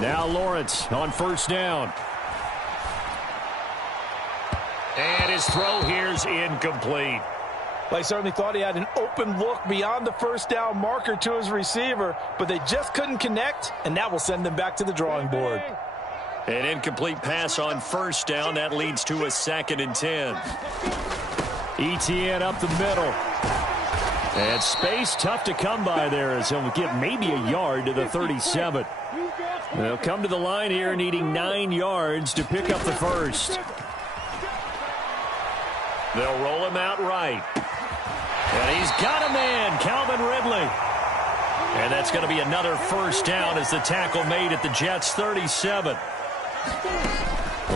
Now Lawrence on first down. And his throw here's incomplete. They certainly thought he had an open look beyond the first down marker to his receiver, but they just couldn't connect, and that will send them back to the drawing board. An incomplete pass on first down. That leads to a 2nd and 10. ETN up the middle. And space tough to come by there as he'll get maybe a yard to the 37. They'll come to the line here needing 9 yards to pick up the first. They'll roll him out right. And he's got a man, Calvin Ridley. And that's going to be another first down as the tackle made at the Jets' 37.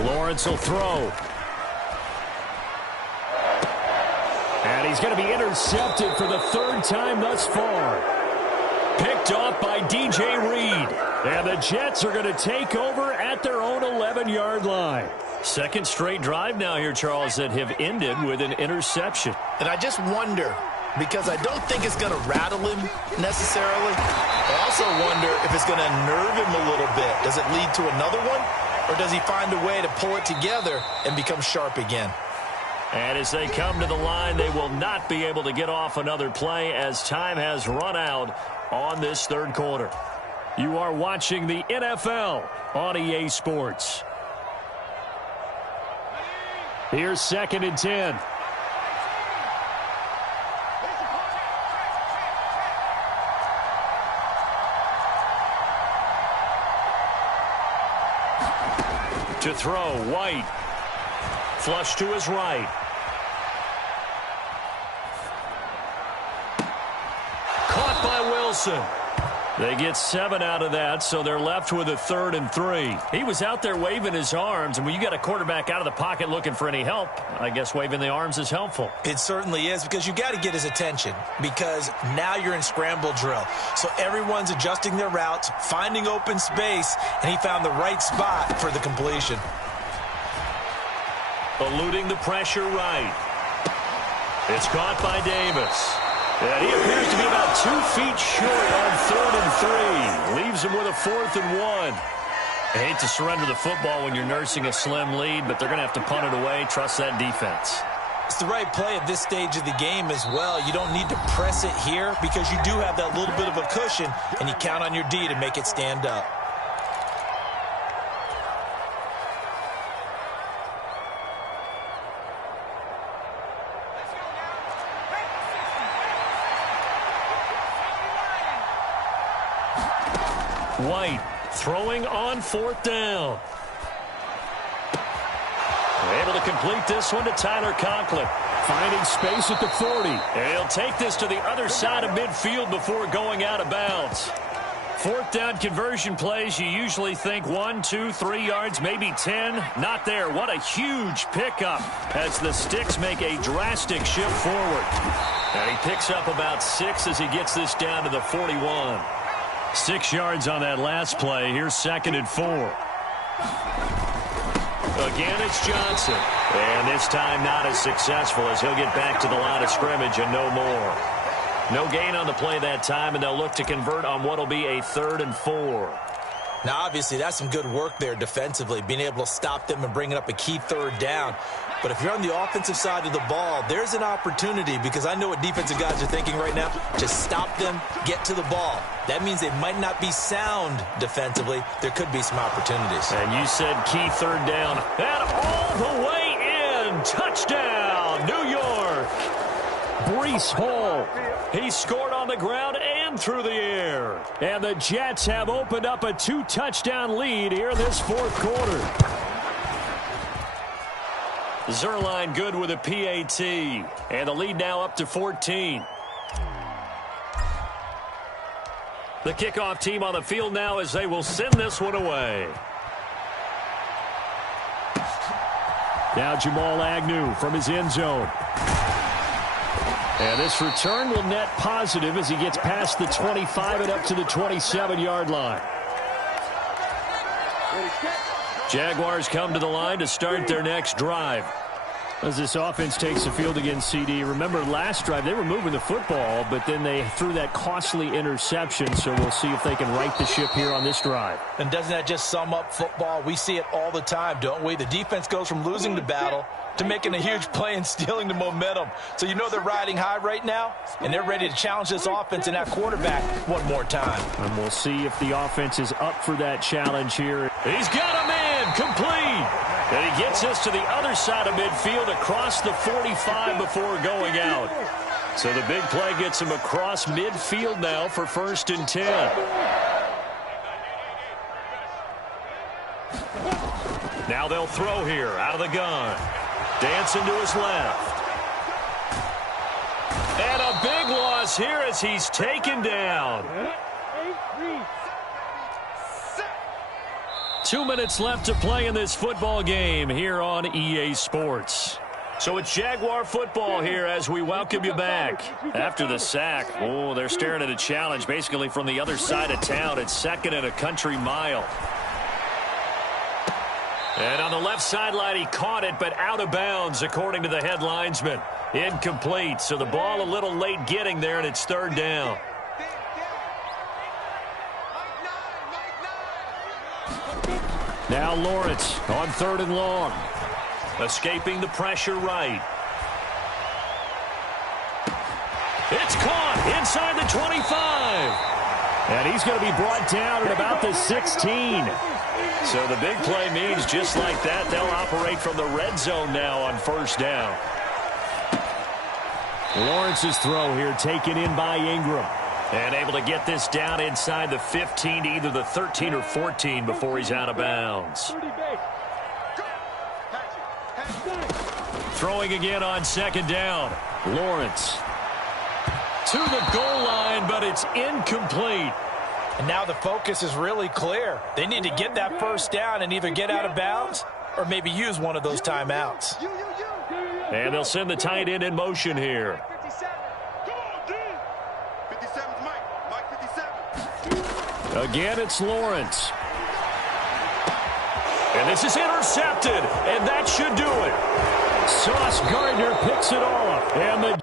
Lawrence will throw. And he's going to be intercepted for the 3rd time thus far. Picked off by DJ Reed. And the Jets are going to take over at their own 11-yard line. Second straight drive now here, Charles, that have ended with an interception. And I just wonder, because I don't think it's going to rattle him necessarily. I also wonder if it's going to nerve him a little bit. Does it lead to another one? or does he find a way to pull it together and become sharp again? And as they come to the line, they will not be able to get off another play as time has run out on this third quarter. You are watching the NFL on EA Sports. Here's 2nd and 10. To throw, White. Flush to his right. Caught by Wilson. They get 7 out of that, so they're left with a 3rd and 3. He was out there waving his arms, and when you got a quarterback out of the pocket looking for any help, I guess waving the arms is helpful. It certainly is, because you got to get his attention, because now you're in scramble drill. So everyone's adjusting their routes, finding open space, and he found the right spot for the completion. Eluding the pressure right. It's caught by Davis. And he appears to be about 2 feet short on 3rd and 3. Leaves him with a 4th and 1. I hate to surrender the football when you're nursing a slim lead, but they're going to have to punt it away. Trust that defense. It's the right play at this stage of the game as well. You don't need to press it here because you do have that little bit of a cushion, and you count on your D to make it stand up. White throwing on 4th down. Able to complete this one to Tyler Conklin. Finding space at the 40. And he'll take this to the other side of midfield before going out of bounds. 4th down conversion plays, you usually think 1, 2, 3 yards, maybe 10. Not there. What a huge pickup as the Sticks make a drastic shift forward. And he picks up about 6 as he gets this down to the 41. 6 yards on that last play. Here's 2nd and 4. Again, it's Johnson. And this time not as successful as he'll get back to the line of scrimmage and no more. No gain on the play that time, and they'll look to convert on what will be a 3rd and 4. Now, obviously, that's some good work there defensively, being able to stop them and bringing up a key 3rd down. But if you're on the offensive side of the ball, there's an opportunity, because I know what defensive guys are thinking right now. Just stop them, get to the ball. That means they might not be sound defensively. There could be some opportunities. And you said key 3rd down. And all the way in. Touchdown, New York. Breece Hall. He scored on the ground and through the air. And the Jets have opened up a 2-touchdown lead here in this 4th quarter. Zerline good with a PAT. And the lead now up to 14. The kickoff team on the field now as they will send this one away. Now Jamal Agnew from his end zone. And this return will net positive as he gets past the 25 and up to the 27-yard line. Jaguars come to the line to start their next drive. As this offense takes the field against CD, remember last drive they were moving the football, but then they threw that costly interception, so we'll see if they can right the ship here on this drive. And doesn't that just sum up football? We see it all the time, don't we? The defense goes from losing the battle to making a huge play and stealing the momentum. So you know they're riding high right now, and they're ready to challenge this offense and that quarterback one more time. And we'll see if the offense is up for that challenge here. He's got a man complete. And he gets us to the other side of midfield across the 45 before going out. So the big play gets him across midfield now for 1st and 10. Now they'll throw here out of the gun. Dancing to his left. And a big loss here as he's taken down. 2 minutes left to play in this football game here on EA Sports. So it's Jaguar football here as we welcome you back. After the sack, oh, they're staring at a challenge basically from the other side of town. It's 2nd and a country mile. And on the left sideline, he caught it, but out of bounds, according to the head linesman. Incomplete, so the ball a little late getting there, and it's 3rd down. Now Lawrence on 3rd and long. Escaping the pressure right. It's caught inside the 25. And he's going to be brought down at about the 16. So the big play means just like that, they'll operate from the red zone now on 1st down. Lawrence's throw here taken in by Ingram. And able to get this down inside the 15 to either the 13 or 14 before he's out of bounds. Throwing again on 2nd down. Lawrence. To the goal line, but it's incomplete. And now the focus is really clear. They need to get that 1st down and either get out of bounds or maybe use one of those timeouts. And they'll send the tight end in motion here. Again, it's Lawrence. And this is intercepted, and that should do it. Sauce Gardner picks it off. And the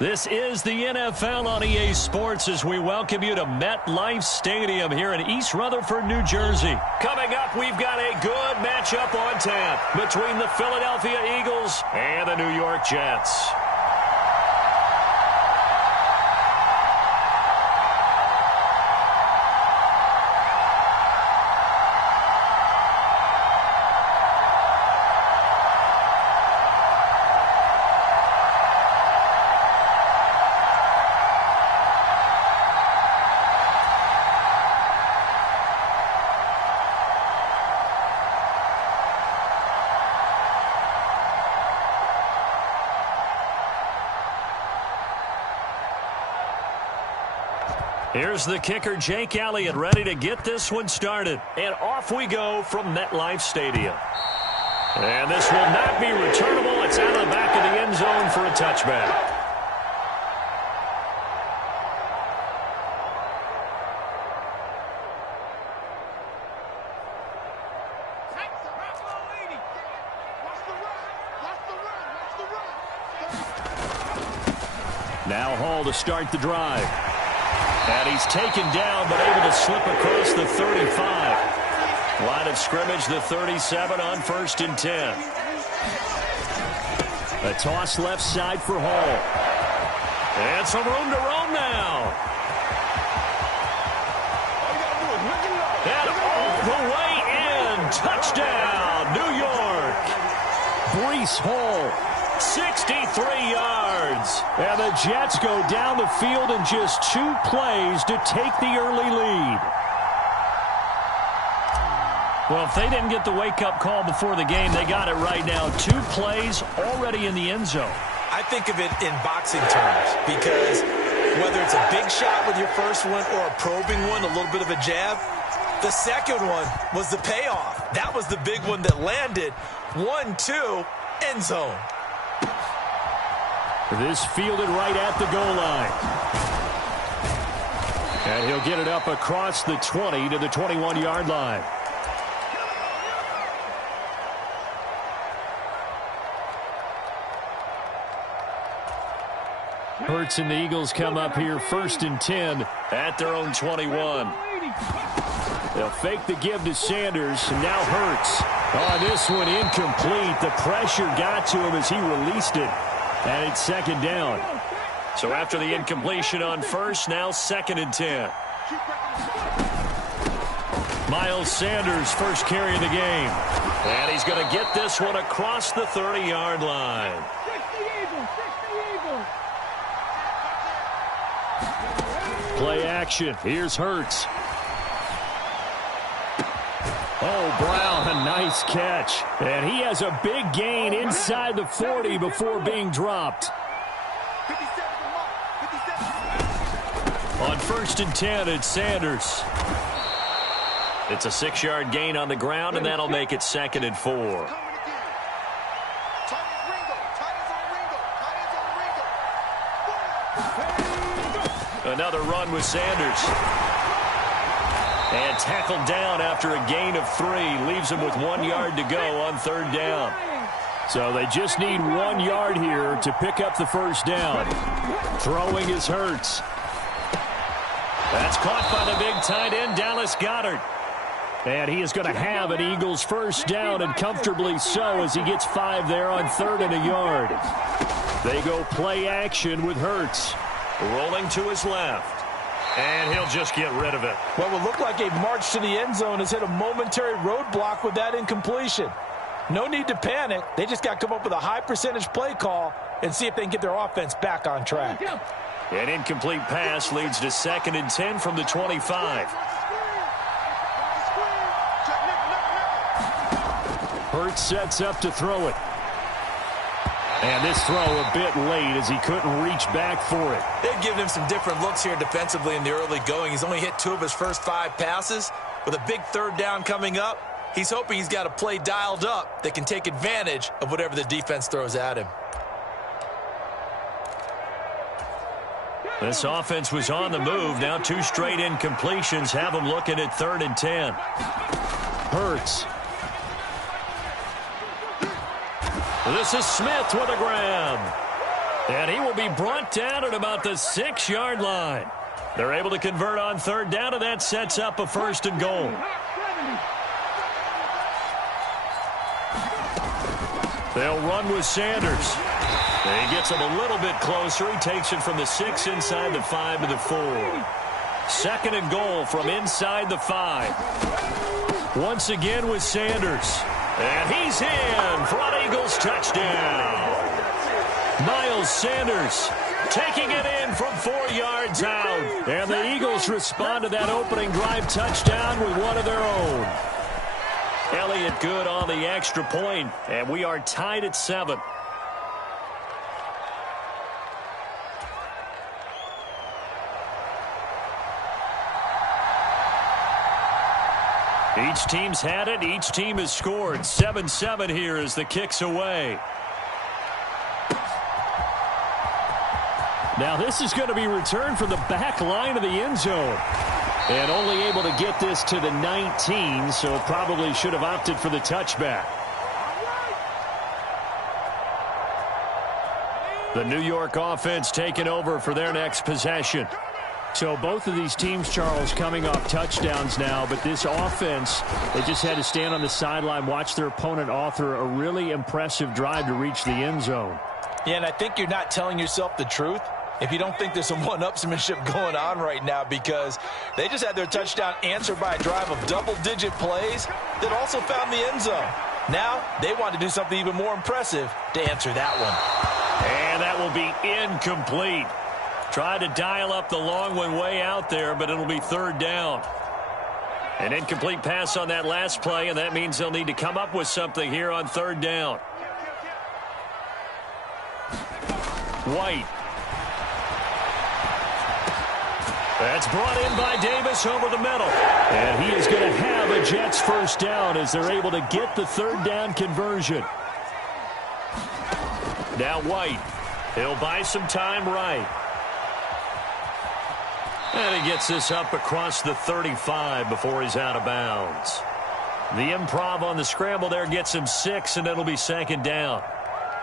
This is the NFL on EA Sports as we welcome you to MetLife Stadium here in East Rutherford, New Jersey. Coming up, we've got a good matchup on tap between the Philadelphia Eagles and the New York Jets. Here's the kicker, Jake Elliott, ready to get this one started. And off we go from MetLife Stadium. And this will not be returnable. It's out of the back of the end zone for a touchback. Now Hall to start the drive. And he's taken down, but able to slip across the 35. Line of scrimmage, the 37 on 1st and 10. A toss left side for Hall. And some room to roam now. And all the way in. Touchdown, New York. Breece Hall. 63 yards. And the Jets go down the field in just 2 plays to take the early lead. Well, if they didn't get the wake-up call before the game, they got it right now. 2 plays already in the end zone. I think of it in boxing terms because whether it's a big shot with your first one or a probing one, a little bit of a jab, the second one was the payoff. That was the big one that landed. 1-2, end zone. This fielded right at the goal line. And he'll get it up across the 20 to the 21-yard line. Hurts and the Eagles come up here 1st and 10 at their own 21. They'll fake the give to Sanders, and now Hurts. Oh, this one incomplete. The pressure got to him as he released it, and it's 2nd down. So after the incompletion on 1st, now 2nd and 10. Miles Sanders, first carry of the game. And he's going to get this one across the 30-yard line. Play action. Here's Hurts. Oh, Brown, a nice catch. And he has a big gain inside the 40 before being dropped. On 1st and 10, it's Sanders. It's a 6-yard gain on the ground, and that'll make it 2nd and 4. Another run with Sanders. And tackled down after a gain of 3. Leaves him with 1 yard to go on 3rd down. So they just need 1 yard here to pick up the 1st down. Throwing is Hurts. That's caught by the big tight end, Dallas Goedert. And he is going to have an Eagles 1st down, and comfortably so, as he gets 5 there on 3rd and a yard. They go play action with Hurts. Rolling to his left. And he'll just get rid of it. What would look like a march to the end zone has hit a momentary roadblock with that incompletion. No need to panic. They just got to come up with a high percentage play call and see if they can get their offense back on track. An incomplete pass leads to 2nd and 10 from the 25. Hurts sets up to throw it. And this throw a bit late as he couldn't reach back for it. They've given him some different looks here defensively in the early going. He's only hit 2 of his first 5 passes. With a big 3rd down coming up, he's hoping he's got a play dialed up that can take advantage of whatever the defense throws at him. This offense was on the move. Now 2 straight incompletions have them looking at 3rd and 10. Hurts. This is Smith with a grab. And he will be brought down at about the 6-yard line. They're able to convert on 3rd down, and that sets up a 1st and goal. They'll run with Sanders. And he gets him a little bit closer. He takes it from the 6 inside the 5 to the 4. 2nd and goal from inside the 5. Once again with Sanders. And he's in for an Eagles touchdown. Miles Sanders taking it in from 4 yards out. And the Eagles respond to that opening drive touchdown with one of their own. Elliott good on the extra point, and we are tied at 7. Each team's had it. Each team has scored. 7-7 here as the kick's away. Now this is going to be returned from the back line of the end zone. And only able to get this to the 19, so probably should have opted for the touchback. The New York offense taking over for their next possession. So both of these teams, Charles, coming off touchdowns now, but this offense, they just had to stand on the sideline, watch their opponent author a really impressive drive to reach the end zone. Yeah, and I think you're not telling yourself the truth if you don't think there's some one-upsmanship going on right now, because they just had their touchdown answered by a drive of double-digit plays that also found the end zone. Now they want to do something even more impressive to answer that one. And that will be incomplete. Tried to dial up the long one way out there, but it'll be 3rd down. An incomplete pass on that last play, and that means they'll need to come up with something here on 3rd down. White. That's brought in by Davis over the middle. And he is going to have a Jets 1st down as they're able to get the 3rd down conversion. Now White. He'll buy some time right. And he gets this up across the 35 before he's out of bounds. The improv on the scramble there gets him 6, and it'll be 2nd down.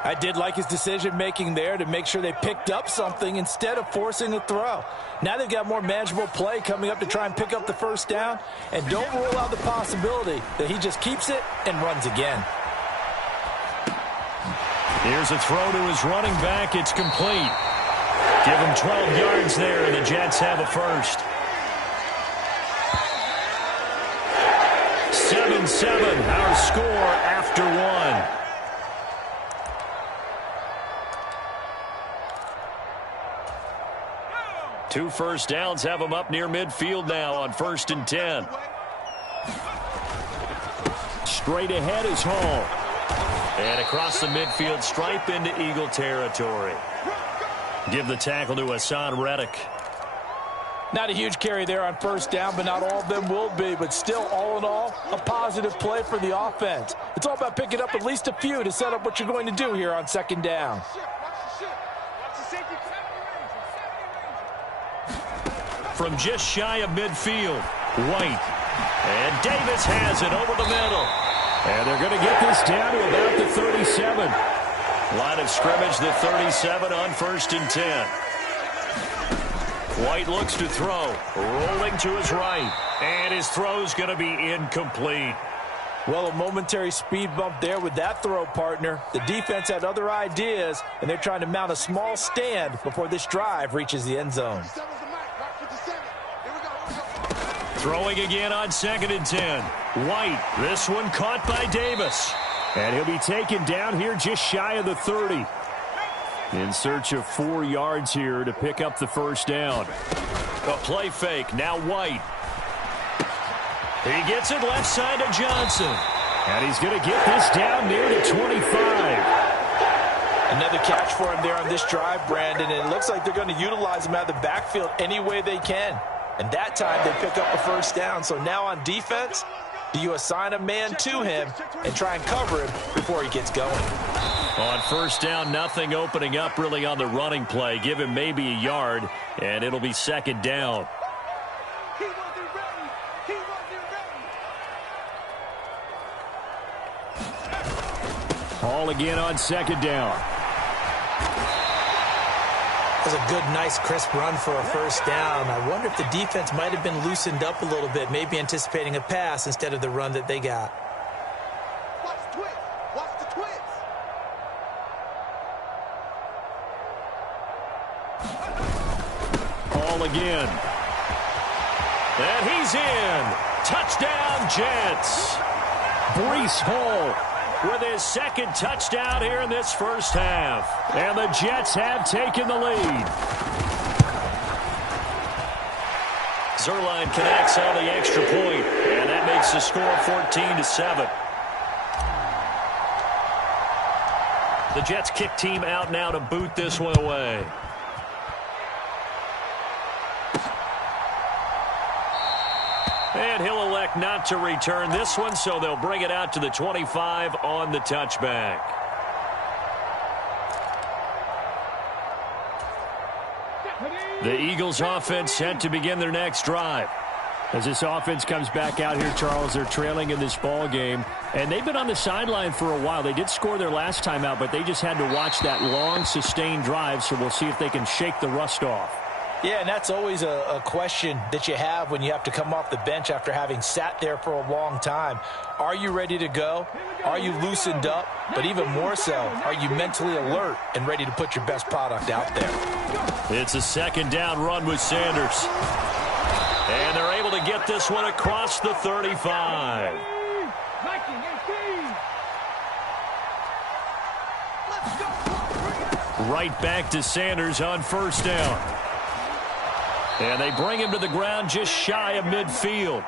I did like his decision-making there to make sure they picked up something instead of forcing a throw. Now they've got more manageable play coming up to try and pick up the first down. And don't rule out the possibility that he just keeps it and runs again. Here's a throw to his running back. It's complete. Give him 12 yards there, and the Jets have a first. 7-7, our score after one. Two first downs have them up near midfield now on 1st and 10. Straight ahead is Hall. And across the midfield stripe into Eagle territory. Give the tackle to Hassan Reddick. Not a huge carry there on first down, but not all of them will be. But still, all in all, a positive play for the offense. It's all about picking up at least a few to set up what you're going to do here on 2nd down. From just shy of midfield, White. And Davis has it over the middle. And they're going to get this down to about the 37. Line of scrimmage, the 37 on 1st and 10. White looks to throw. Rolling to his right. And his throw's going to be incomplete. Well, a momentary speed bump there with that throw, partner. The defense had other ideas, and they're trying to mount a small stand before this drive reaches the end zone. Throwing again on 2nd and 10. White, this one caught by Davis. And he'll be taken down here just shy of the 30. In search of 4 yards here to pick up the first down. A play fake, now White. He gets it left side to Johnson. And he's going to get this down near the 25. Another catch for him there on this drive, Brandon. And it looks like they're going to utilize him out of the backfield any way they can. And that time they pick up a first down. So now on defense, do you assign a man to him and try and cover him before he gets going? On first down, nothing opening up really on the running play. Give him maybe a yard, and it'll be 2nd down. Hall again on 2nd down. That was a good, nice, crisp run for a first down. I wonder if the defense might have been loosened up a little bit, maybe anticipating a pass instead of the run that they got. Watch the twist. Watch the twist. Hall again. And he's in. Touchdown, Jets. Breece Hall with his 2nd touchdown here in this first half. And the Jets have taken the lead. Zerline connects on the extra point, and that makes the score 14-7. The Jets kick team out now to boot this one away. And he'll elect not to return this one, so they'll bring it out to the 25 on the touchback. The Eagles offense set to begin their next drive. As this offense comes back out here, Charles, they're trailing in this ball game. And they've been on the sideline for a while. They did score their last time out, but they just had to watch that long, sustained drive, so we'll see if they can shake the rust off. Yeah, and that's always a question that you have when you have to come off the bench after having sat there for a long time. Are you ready to go? Are you loosened up? But even more so, are you mentally alert and ready to put your best product out there? It's a 2nd down run with Sanders. And they're able to get this one across the 35. Right back to Sanders on first down. And they bring him to the ground just shy of midfield.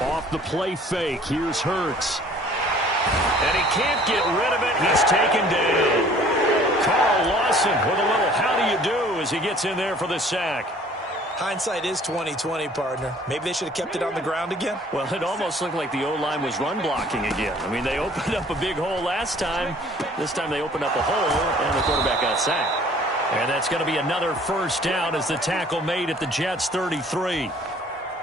Off the play fake, here's Hurts. And he can't get rid of it. He's taken down. Carl Lawson with a little how do you do as he gets in there for the sack. Hindsight is 20/20, partner. Maybe they should have kept it on the ground again. Well, it almost looked like the O-line was run blocking again. I mean, they opened up a big hole last time. This time they opened up a hole, and the quarterback got sacked. And that's going to be another first down as the tackle made at the Jets' 33.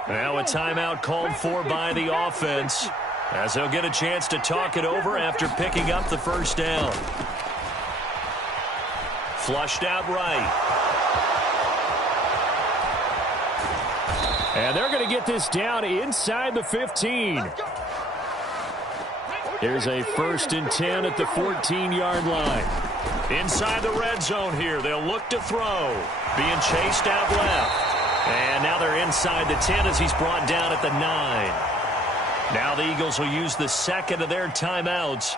Now a timeout called for by the offense as they'll get a chance to talk it over after picking up the first down. Flushed out right. And they're going to get this down inside the 15. Here's a 1st and 10 at the 14-yard line. Inside the red zone here. They'll look to throw. Being chased out left. And now they're inside the 10 as he's brought down at the 9. Now the Eagles will use the second of their timeouts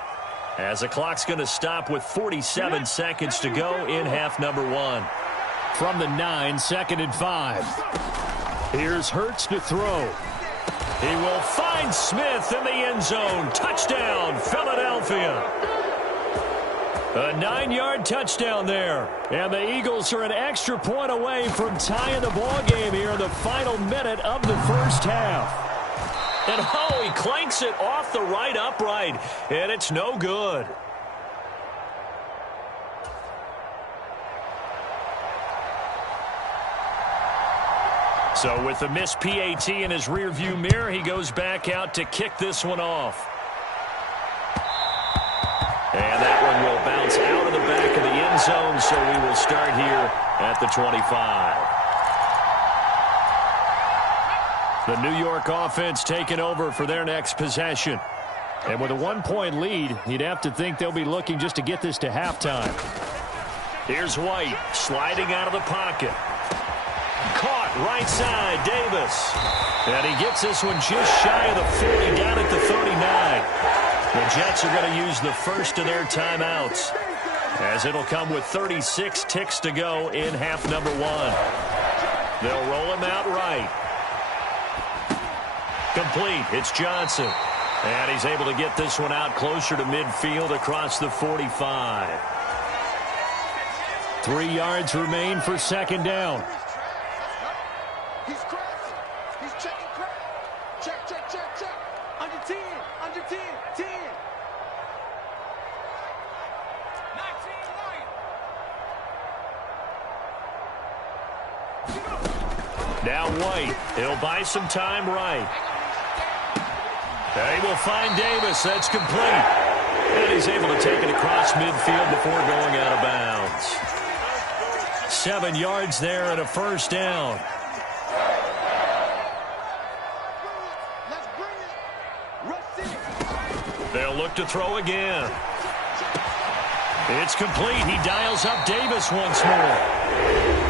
as the clock's going to stop with 47 seconds to go in half number 1. From the 9, 2nd and 5. Here's Hurts to throw. He will find Smith in the end zone. Touchdown, Philadelphia. A 9-yard touchdown there. And the Eagles are an extra point away from tying the ball game here in the final minute of the first half. And oh, he clanks it off the right upright. And it's no good. So with the missed PAT in his rearview mirror, he goes back out to kick this one off. And that one will bounce out of the back of the end zone, so we will start here at the 25. The New York offense taking over for their next possession. And with a 1-point lead, you'd have to think they'll be looking just to get this to halftime. Here's White sliding out of the pocket. Caught right side, Davis. And he gets this one just shy of the 40, down at the 39. The Jets are going to use the first of their timeouts, as it'll come with 36 ticks to go in half number 1. They'll roll him out right. Complete. It's Johnson. And he's able to get this one out closer to midfield across the 45. 3 yards remain for 2nd down. He's crossing. He's checking Cray. Check, check, check, check. Under 10. Under 10. 10. 19 Now White. He'll buy some time right. They will find Davis. That's complete. And he's able to take it across midfield before going out of bounds. 7 yards there and a first down. They'll look to throw again. It's complete. He dials up Davis once more.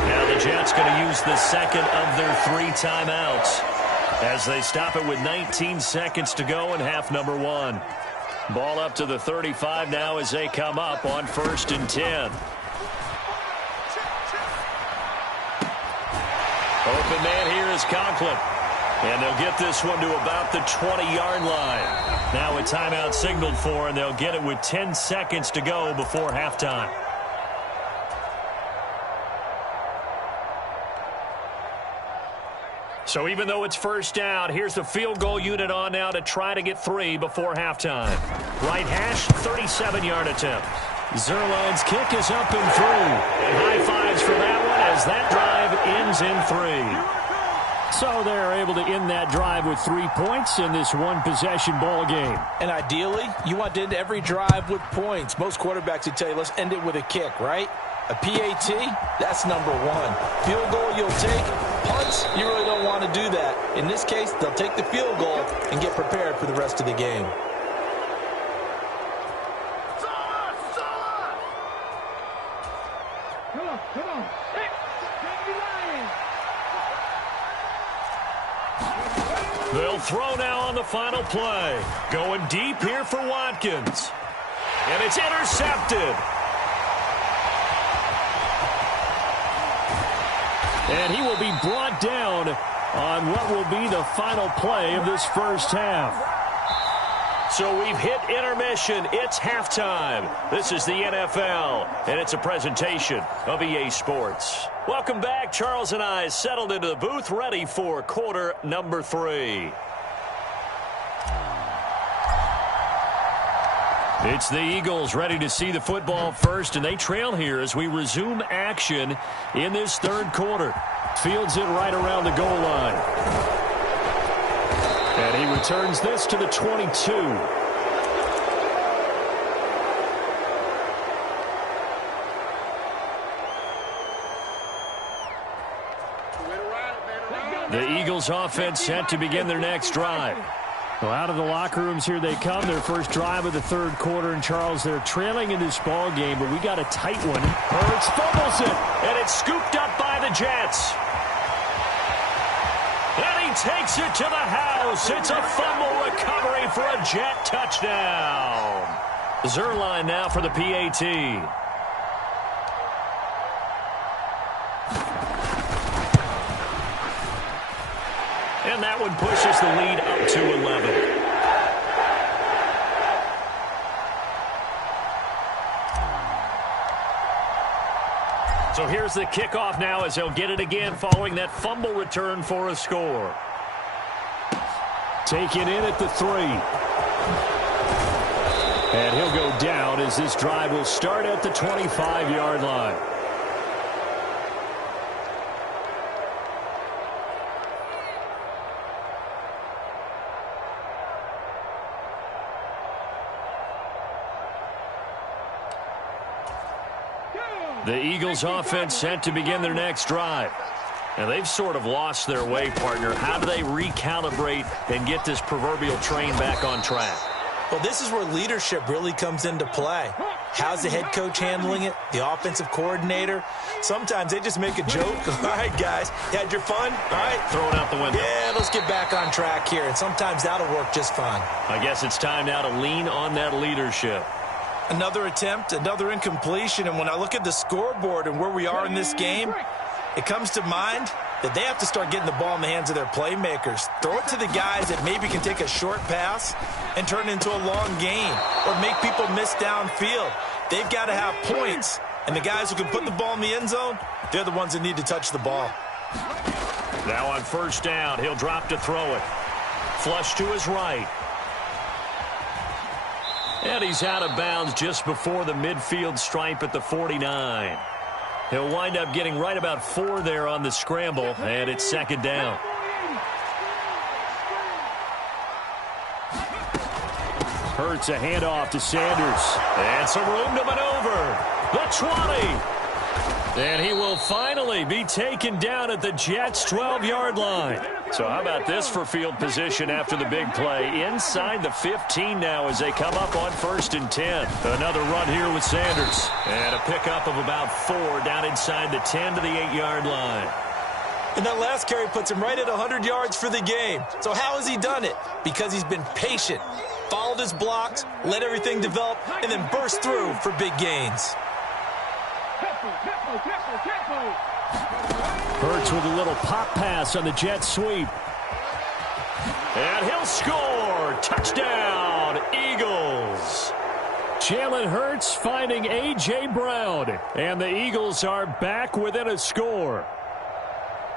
Now the Jets going to use the second of their 3 timeouts as they stop it with 19 seconds to go in half number 1. Ball up to the 35 now as they come up on 1st and 10. Open man here is Conklin. And they'll get this one to about the 20-yard line. Now a timeout signaled for, and they'll get it with 10 seconds to go before halftime. So even though it's first down, here's the field goal unit on now to try to get 3 before halftime. Right hash, 37-yard attempt. Zerline's kick is up and through. And high fives for that one as that drive ends in 3. So they're able to end that drive with 3 points in this one-possession ball game. And ideally, you want to end every drive with points. Most quarterbacks would tell you, let's end it with a kick, right? A PAT, that's number 1. Field goal you'll take. Punts, you really don't want to do that. In this case, they'll take the field goal and get prepared for the rest of the game. Come on, come on. Hey, They'll throw now on the final play. Going deep here for Watkins. And it's intercepted. And he will be brought down on what will be the final play of this first half. So we've hit intermission. It's halftime. This is the NFL, and it's a presentation of EA Sports. Welcome back. Charles and I settled into the booth, ready for quarter number 3. It's the Eagles ready to see the football first, and they trail here as we resume action in this third quarter. Fields it right around the goal line. And he returns this to the 22. The Eagles offense set to begin their next drive. Well, out of the locker rooms here they come. Their first drive of the third quarter. And, Charles, they're trailing in this ball game, but we got a tight one. Hurts fumbles it, and it's scooped up by the Jets. And he takes it to the house. It's a fumble recovery for a Jet touchdown. Zerline now for the PAT. And that one pushes the lead up to 11. So here's the kickoff now as they'll get it again following that fumble return for a score. Taken in at the 3. And he'll go down as this drive will start at the 25-yard line. The Eagles offense set to begin their next drive. And they've sort of lost their way, partner. How do they recalibrate and get this proverbial train back on track? Well, this is where leadership really comes into play. How's the head coach handling it? The offensive coordinator? Sometimes they just make a joke. All right, guys, you had your fun? All right. Throw it out the window. Yeah, let's get back on track here. And sometimes that'll work just fine. I guess it's time now to lean on that leadership. Another attempt, another incompletion. And when I look at the scoreboard and where we are in this game, it comes to mind that they have to start getting the ball in the hands of their playmakers. Throw it to the guys that maybe can take a short pass and turn it into a long gain or make people miss downfield. They've got to have points. And the guys who can put the ball in the end zone, they're the ones that need to touch the ball. Now on first down, he'll drop to throw it. Flush to his right. And he's out of bounds just before the midfield stripe at the 49. He'll wind up getting right about 4 there on the scramble, and it's second down. Hurts a handoff to Sanders. And some room to maneuver. The 20. And he will finally be taken down at the Jets' 12-yard line. So how about this for field position after the big play? Inside the 15 now as they come up on 1st and 10. Another run here with Sanders. And a pickup of about 4 down inside the 10 to the 8-yard line. And that last carry puts him right at 100 yards for the game. So how has he done it? Because he's been patient, followed his blocks, let everything develop, and then burst through for big gains. Hurts with a little pop pass on the jet sweep. And he'll score. Touchdown, Eagles. Jalen Hurts finding A.J. Brown. And the Eagles are back within a score.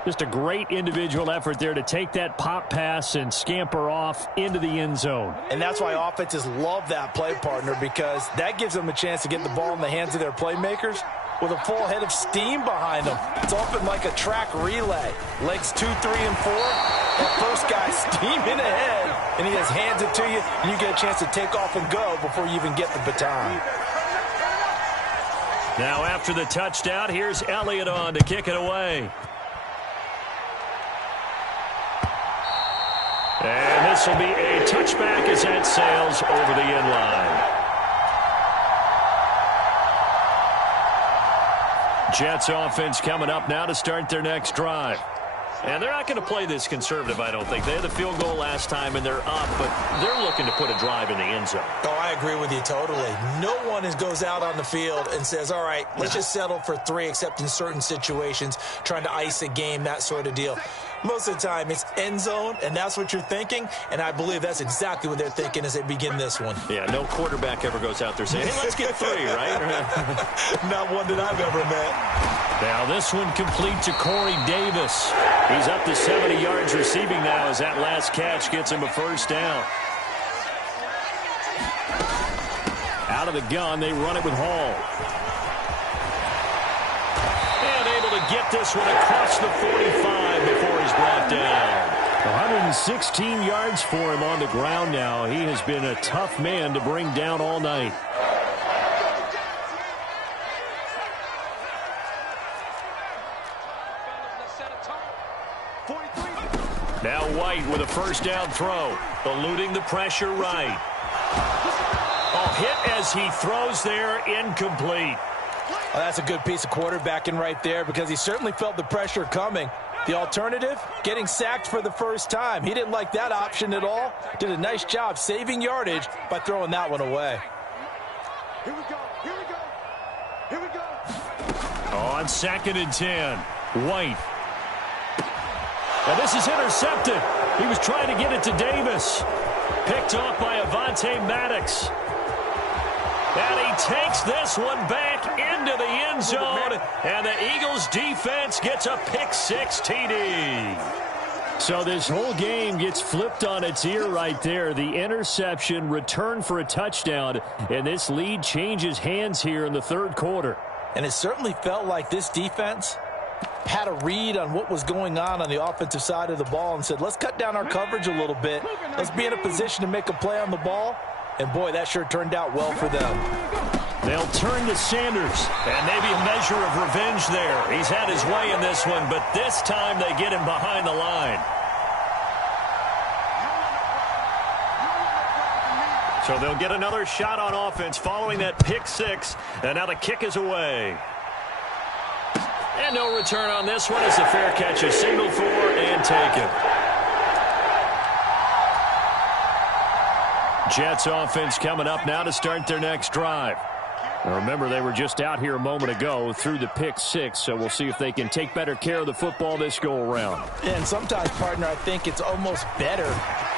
Just a great individual effort there to take that pop pass and scamper off into the end zone. And that's why offenses love that play, partner, because that gives them a chance to get the ball in the hands of their playmakers with a full head of steam behind them. It's often like a track relay. Legs 2, 3, and 4. That first guy steaming ahead, and he just hands it to you, and you get a chance to take off and go before you even get the baton. Now after the touchdown, here's Elliott on to kick it away. And this will be a touchback as that sails over the end line. Jets offense coming up now to start their next drive. And they're not going to play this conservative, I don't think. They had the field goal last time, and they're up, but they're looking to put a drive in the end zone. Oh, I agree with you totally. No one goes out on the field and says, all right, let's just settle for 3, except in certain situations, trying to ice a game, that sort of deal. Most of the time, it's end zone, and that's what you're thinking, and I believe that's exactly what they're thinking as they begin this one. Yeah, no quarterback ever goes out there saying, hey, let's get 3, right? Not one that I've ever met. Now this one complete to Corey Davis. He's up to 70 yards receiving now as that last catch gets him a first down. Out of the gun, they run it with Hall. And able to get this one across the 45 before he's brought down. 116 yards for him on the ground now. He has been a tough man to bring down all night. Now White with a first down throw, eluding the pressure right. Oh, hit as he throws there, incomplete. Well, that's a good piece of quarterbacking right there because he certainly felt the pressure coming. The alternative, getting sacked for the first time. He didn't like that option at all. Did a nice job saving yardage by throwing that one away. Here we go. Here we go. Here we go. On 2nd and 10, White. And this is intercepted. He was trying to get it to Davis. Picked off by Avonte Maddox. And he takes this one back into the end zone. And the Eagles defense gets a pick-6 TD. So this whole game gets flipped on its ear right there. The interception, return for a touchdown, and this lead changes hands here in the third quarter. And it certainly felt like this defense had a read on what was going on the offensive side of the ball and said, let's cut down our coverage a little bit. Let's be in a position to make a play on the ball. And, boy, that sure turned out well for them. They'll turn to Sanders, and maybe a measure of revenge there. He's had his way in this one, but this time they get him behind the line. So they'll get another shot on offense following that pick-6, and now the kick is away. And no return on this one. It's a fair catch, a signal for and taken. Jets offense coming up now to start their next drive. Now remember, they were just out here a moment ago through the pick-6, so we'll see if they can take better care of the football this go-around. And sometimes, partner, I think it's almost better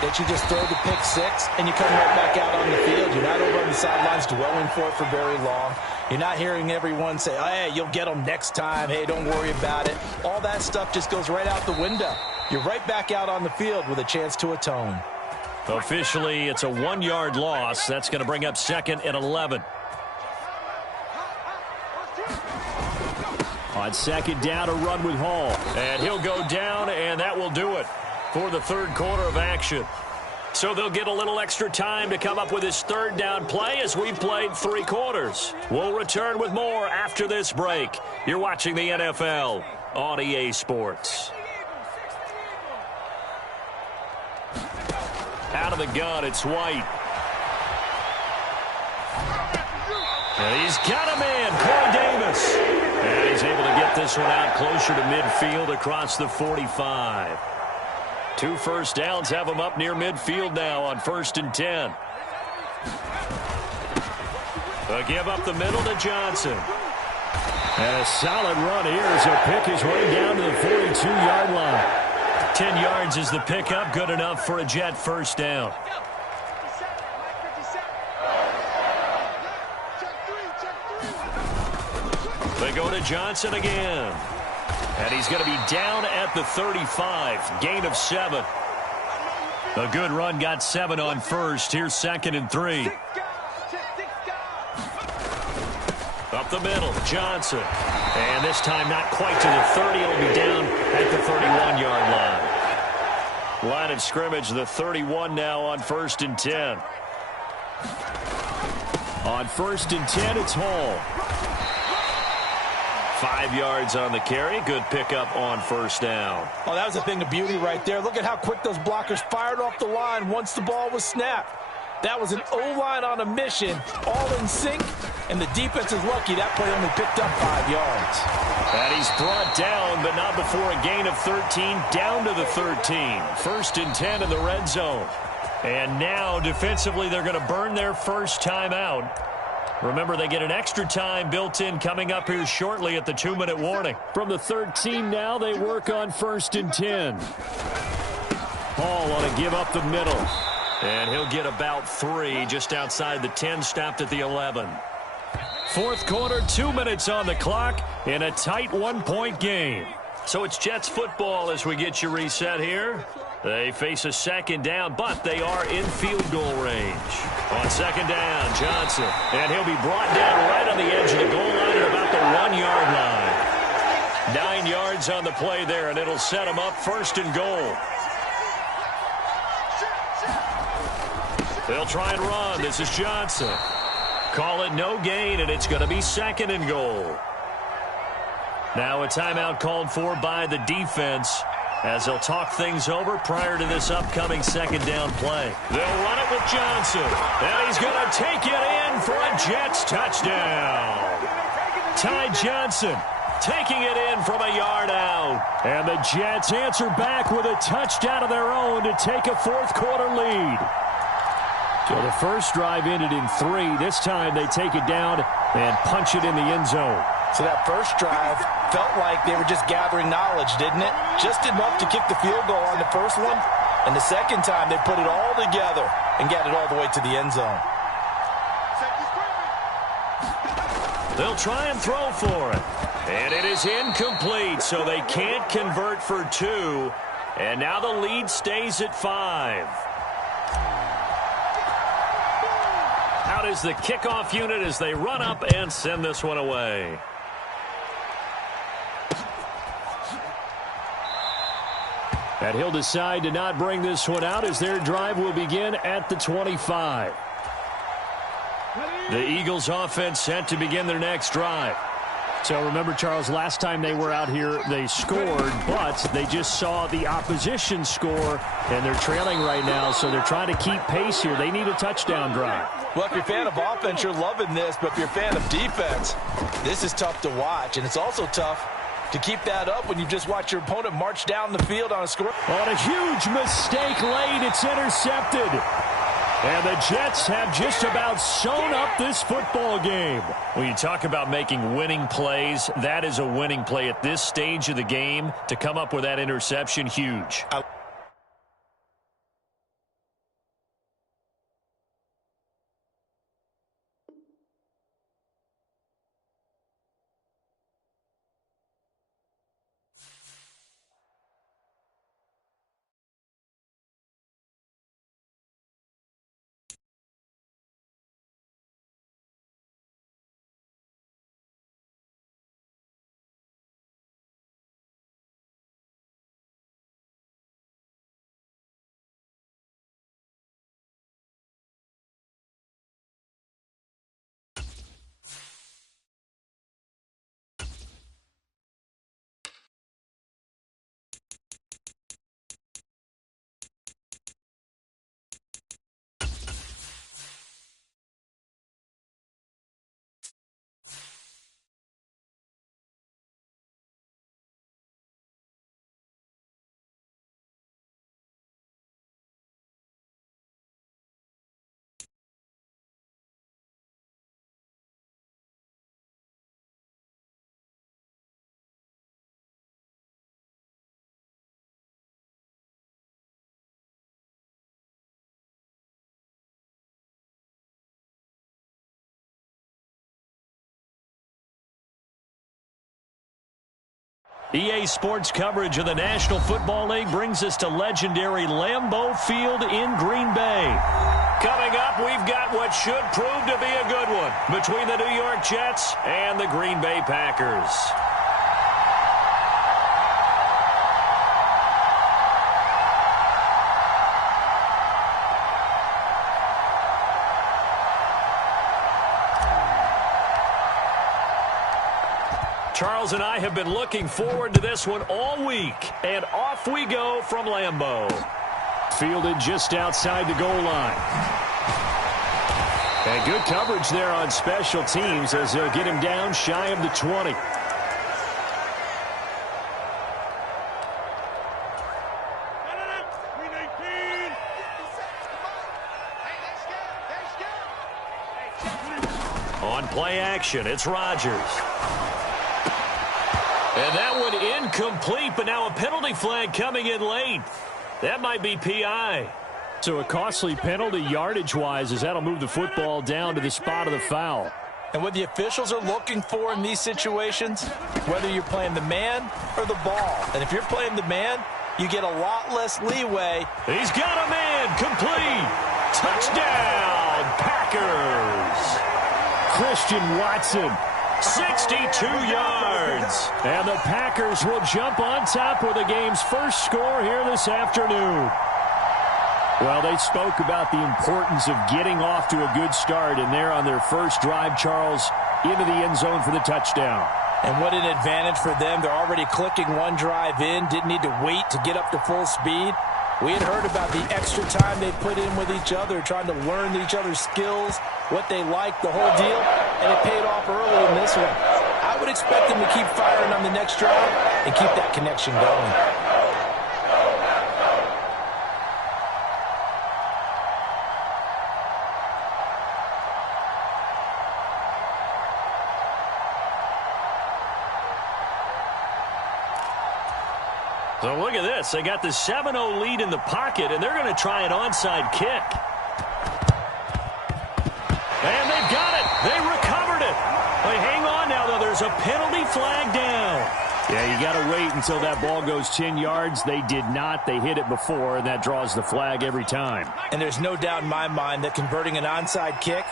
that you just throw the pick-6 and you come right back out on the field. You're not over on the sidelines dwelling for it for very long. You're not hearing everyone say, oh, hey, you'll get them next time. Hey, don't worry about it. All that stuff just goes right out the window. You're right back out on the field with a chance to atone. Officially, it's a 1-yard loss. That's going to bring up 2nd and 11. On 2nd down, a run with Hall. And he'll go down, and that will do it for the third quarter of action. So they'll get a little extra time to come up with his third down play as we've played 3 quarters. We'll return with more after this break. You're watching the NFL on EA Sports. Out of the gun, it's White. And he's got a man, Cray Davis. And he's able to get this one out closer to midfield across the 45. 2 first downs have him up near midfield now on 1st and 10. A give up the middle to Johnson. And a solid run here as he'll pick his way down to the 42-yard line. 10 yards is the pickup, good enough for a Jet first down. They go to Johnson again. And he's going to be down at the 35. Gain of 7. A good run, got 7 on first. Here's 2nd and 3. Up the middle, Johnson. And this time not quite to the 30. It'll be down at the 31-yard line. Line of scrimmage, the 31 now on 1st and 10. On 1st and 10, it's Hall. 5 yards on the carry. Good pickup on first down. Oh, that was a thing of beauty right there. Look at how quick those blockers fired off the line once the ball was snapped. That was an O-line on a mission, all in sync, and the defense is lucky that play only picked up 5 yards. And he's brought down, but not before a gain of 13, down to the 13. 1st and 10 in the red zone. And now, defensively, they're going to burn their first time out. Remember, they get an extra time built in coming up here shortly at the 2-minute warning. From the 13 now, they work on 1st and 10. Hall on a give up the middle. And he'll get about 3 just outside the 10, stopped at the 11. Fourth quarter, 2 minutes on the clock in a tight 1-point game. So it's Jets football as we get you reset here. They face a second down, but they are in field goal range. On second down, Johnson. And he'll be brought down right on the edge of the goal line at about the 1-yard line. 9 yards on the play there, and it'll set him up first and goal. They'll try and run. This is Johnson. Call it no gain, and it's going to be second and goal. Now a timeout called for by the defense as they'll talk things over prior to this upcoming second down play. They'll run it with Johnson, and he's going to take it in for a Jets touchdown. Ty Johnson taking it in from a yard out. And the Jets answer back with a touchdown of their own to take a fourth-quarter lead. So the first drive ended in 3. This time they take it down and punch it in the end zone. So that first drive felt like they were just gathering knowledge, didn't it? Just enough to kick the field goal on the first one. And the second time they put it all together and got it all the way to the end zone. They'll try and throw for it. And it is incomplete, so they can't convert for 2. And now the lead stays at 5. Out is the kickoff unit as they run up and send this one away. And he'll decide to not bring this one out as their drive will begin at the 25. The Eagles offense set to begin their next drive. So remember, Charles, last time they were out here, they scored, but they just saw the opposition score, and they're trailing right now, so they're trying to keep pace here. They need a touchdown drive. Well, if you're a fan of offense, you're loving this, but if you're a fan of defense, this is tough to watch, and it's also tough to keep that up when you just watch your opponent march down the field on a score. On a huge mistake late, it's intercepted. And the Jets have just about sewn up this football game. When you talk about making winning plays, that is a winning play at this stage of the game. To come up with that interception, huge. EA Sports coverage of the National Football League brings us to legendary Lambeau Field in Green Bay. Coming up, we've got what should prove to be a good one between the New York Jets and the Green Bay Packers. Charles and I have been looking forward to this one all week, and off we go from Lambeau. Fielded just outside the goal line. And good coverage there on special teams as they'll get him down shy of the 20. On play action, it's Rodgers. And that one incomplete, but now a penalty flag coming in late. That might be PI. So a costly penalty yardage-wise as that'll move the football down to the spot of the foul. And what the officials are looking for in these situations, whether you're playing the man or the ball, and if you're playing the man, you get a lot less leeway. He's got a man. Complete. Touchdown, Packers. Christian Watson. 62 yards. And the Packers will jump on top with the game's first score here this afternoon. Well, they spoke about the importance of getting off to a good start, and they're on their first drive, Charles, into the end zone for the touchdown. And what an advantage for them. They're already clicking one drive in, didn't need to wait to get up to full speed. We had heard about the extra time they put in with each other, trying to learn each other's skills, what they like, the whole deal, and it paid off early in this one. I would expect them to keep firing on the next drive and keep that connection going. So look at this. They got the 7-0 lead in the pocket, and they're going to try an onside kick. And they've got it. They recovered it. But hang on now, though. There's a penalty flag down. Yeah, you got to wait until that ball goes 10 yards. They did not. They hit it before, and that draws the flag every time. And there's no doubt in my mind that converting an onside kick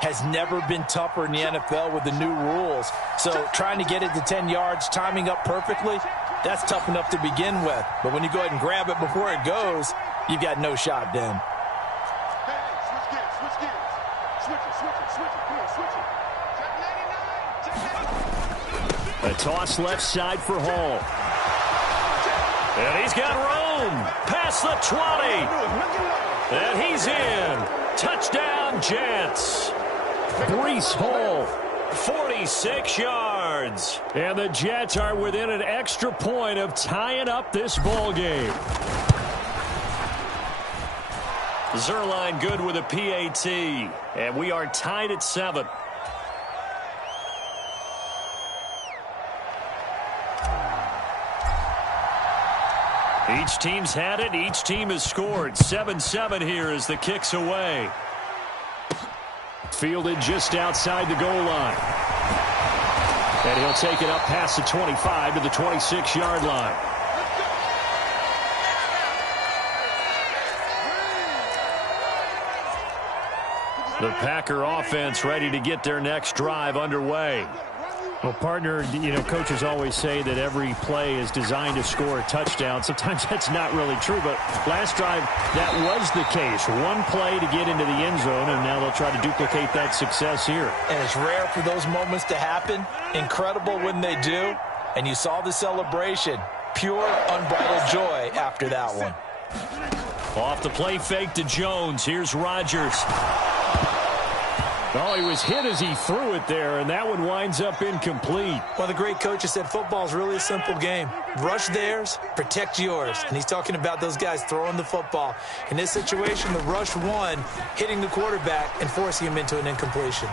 has never been tougher in the NFL with the new rules. So trying to get it to 10 yards, timing up perfectly, that's tough enough to begin with. But when you go ahead and grab it before it goes, you've got no shot then. Hey, switch gears, switch gears. Switch it. Come on, switch it. Check 99. A toss left side for Hall. And he's got room. Past the 20. And he's in. Touchdown, Jets. Breece Hall. 46 yards. And the Jets are within an extra point of tying up this ball game. Zerline good with a PAT. And we are tied at 7. Each team's had it. Each team has scored. 7-7 here as the kick's away. Fielded just outside the goal line. And he'll take it up past the 25 to the 26-yard line. The Packer offense ready to get their next drive underway. Well, partner, coaches always say that every play is designed to score a touchdown. Sometimes that's not really true, but last drive, that was the case. One play to get into the end zone, and now they'll try to duplicate that success here. And it's rare for those moments to happen. Incredible when they do. And you saw the celebration. Pure, unbridled joy after that one. Off the play fake to Jones. Here's Rodgers. Oh, he was hit as he threw it there, and that one winds up incomplete. Well, the great coach has said football is really a simple game. Rush theirs, protect yours. And he's talking about those guys throwing the football. In this situation, the rush one, hitting the quarterback and forcing him into an incompletion.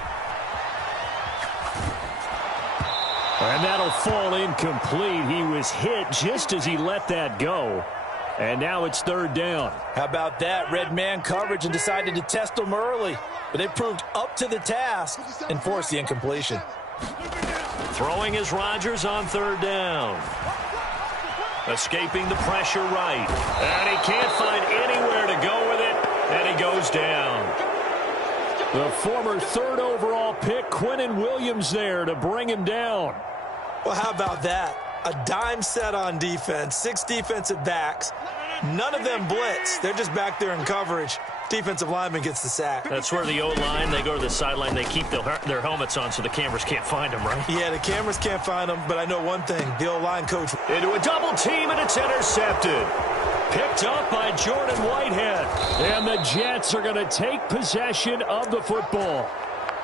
And that'll fall incomplete. He was hit just as he let that go. And now it's third down. How about that? Red man coverage and decided to test them early. But they proved up to the task and forced the incompletion. Throwing is Rodgers on third down. Escaping the pressure right. And he can't find anywhere to go with it. And he goes down. The former third overall pick, Quinnen Williams, there to bring him down. Well, how about that? A dime set on defense, 6 defensive backs. None of them blitz. They're just back there in coverage. Defensive lineman gets the sack. That's where the O-line, they go to the sideline, they keep their helmets on so the cameras can't find them, right? Yeah, the cameras can't find them, but I know one thing. The O-line coach. Into a double team, and it's intercepted. Picked up by Jordan Whitehead. And the Jets are going to take possession of the football.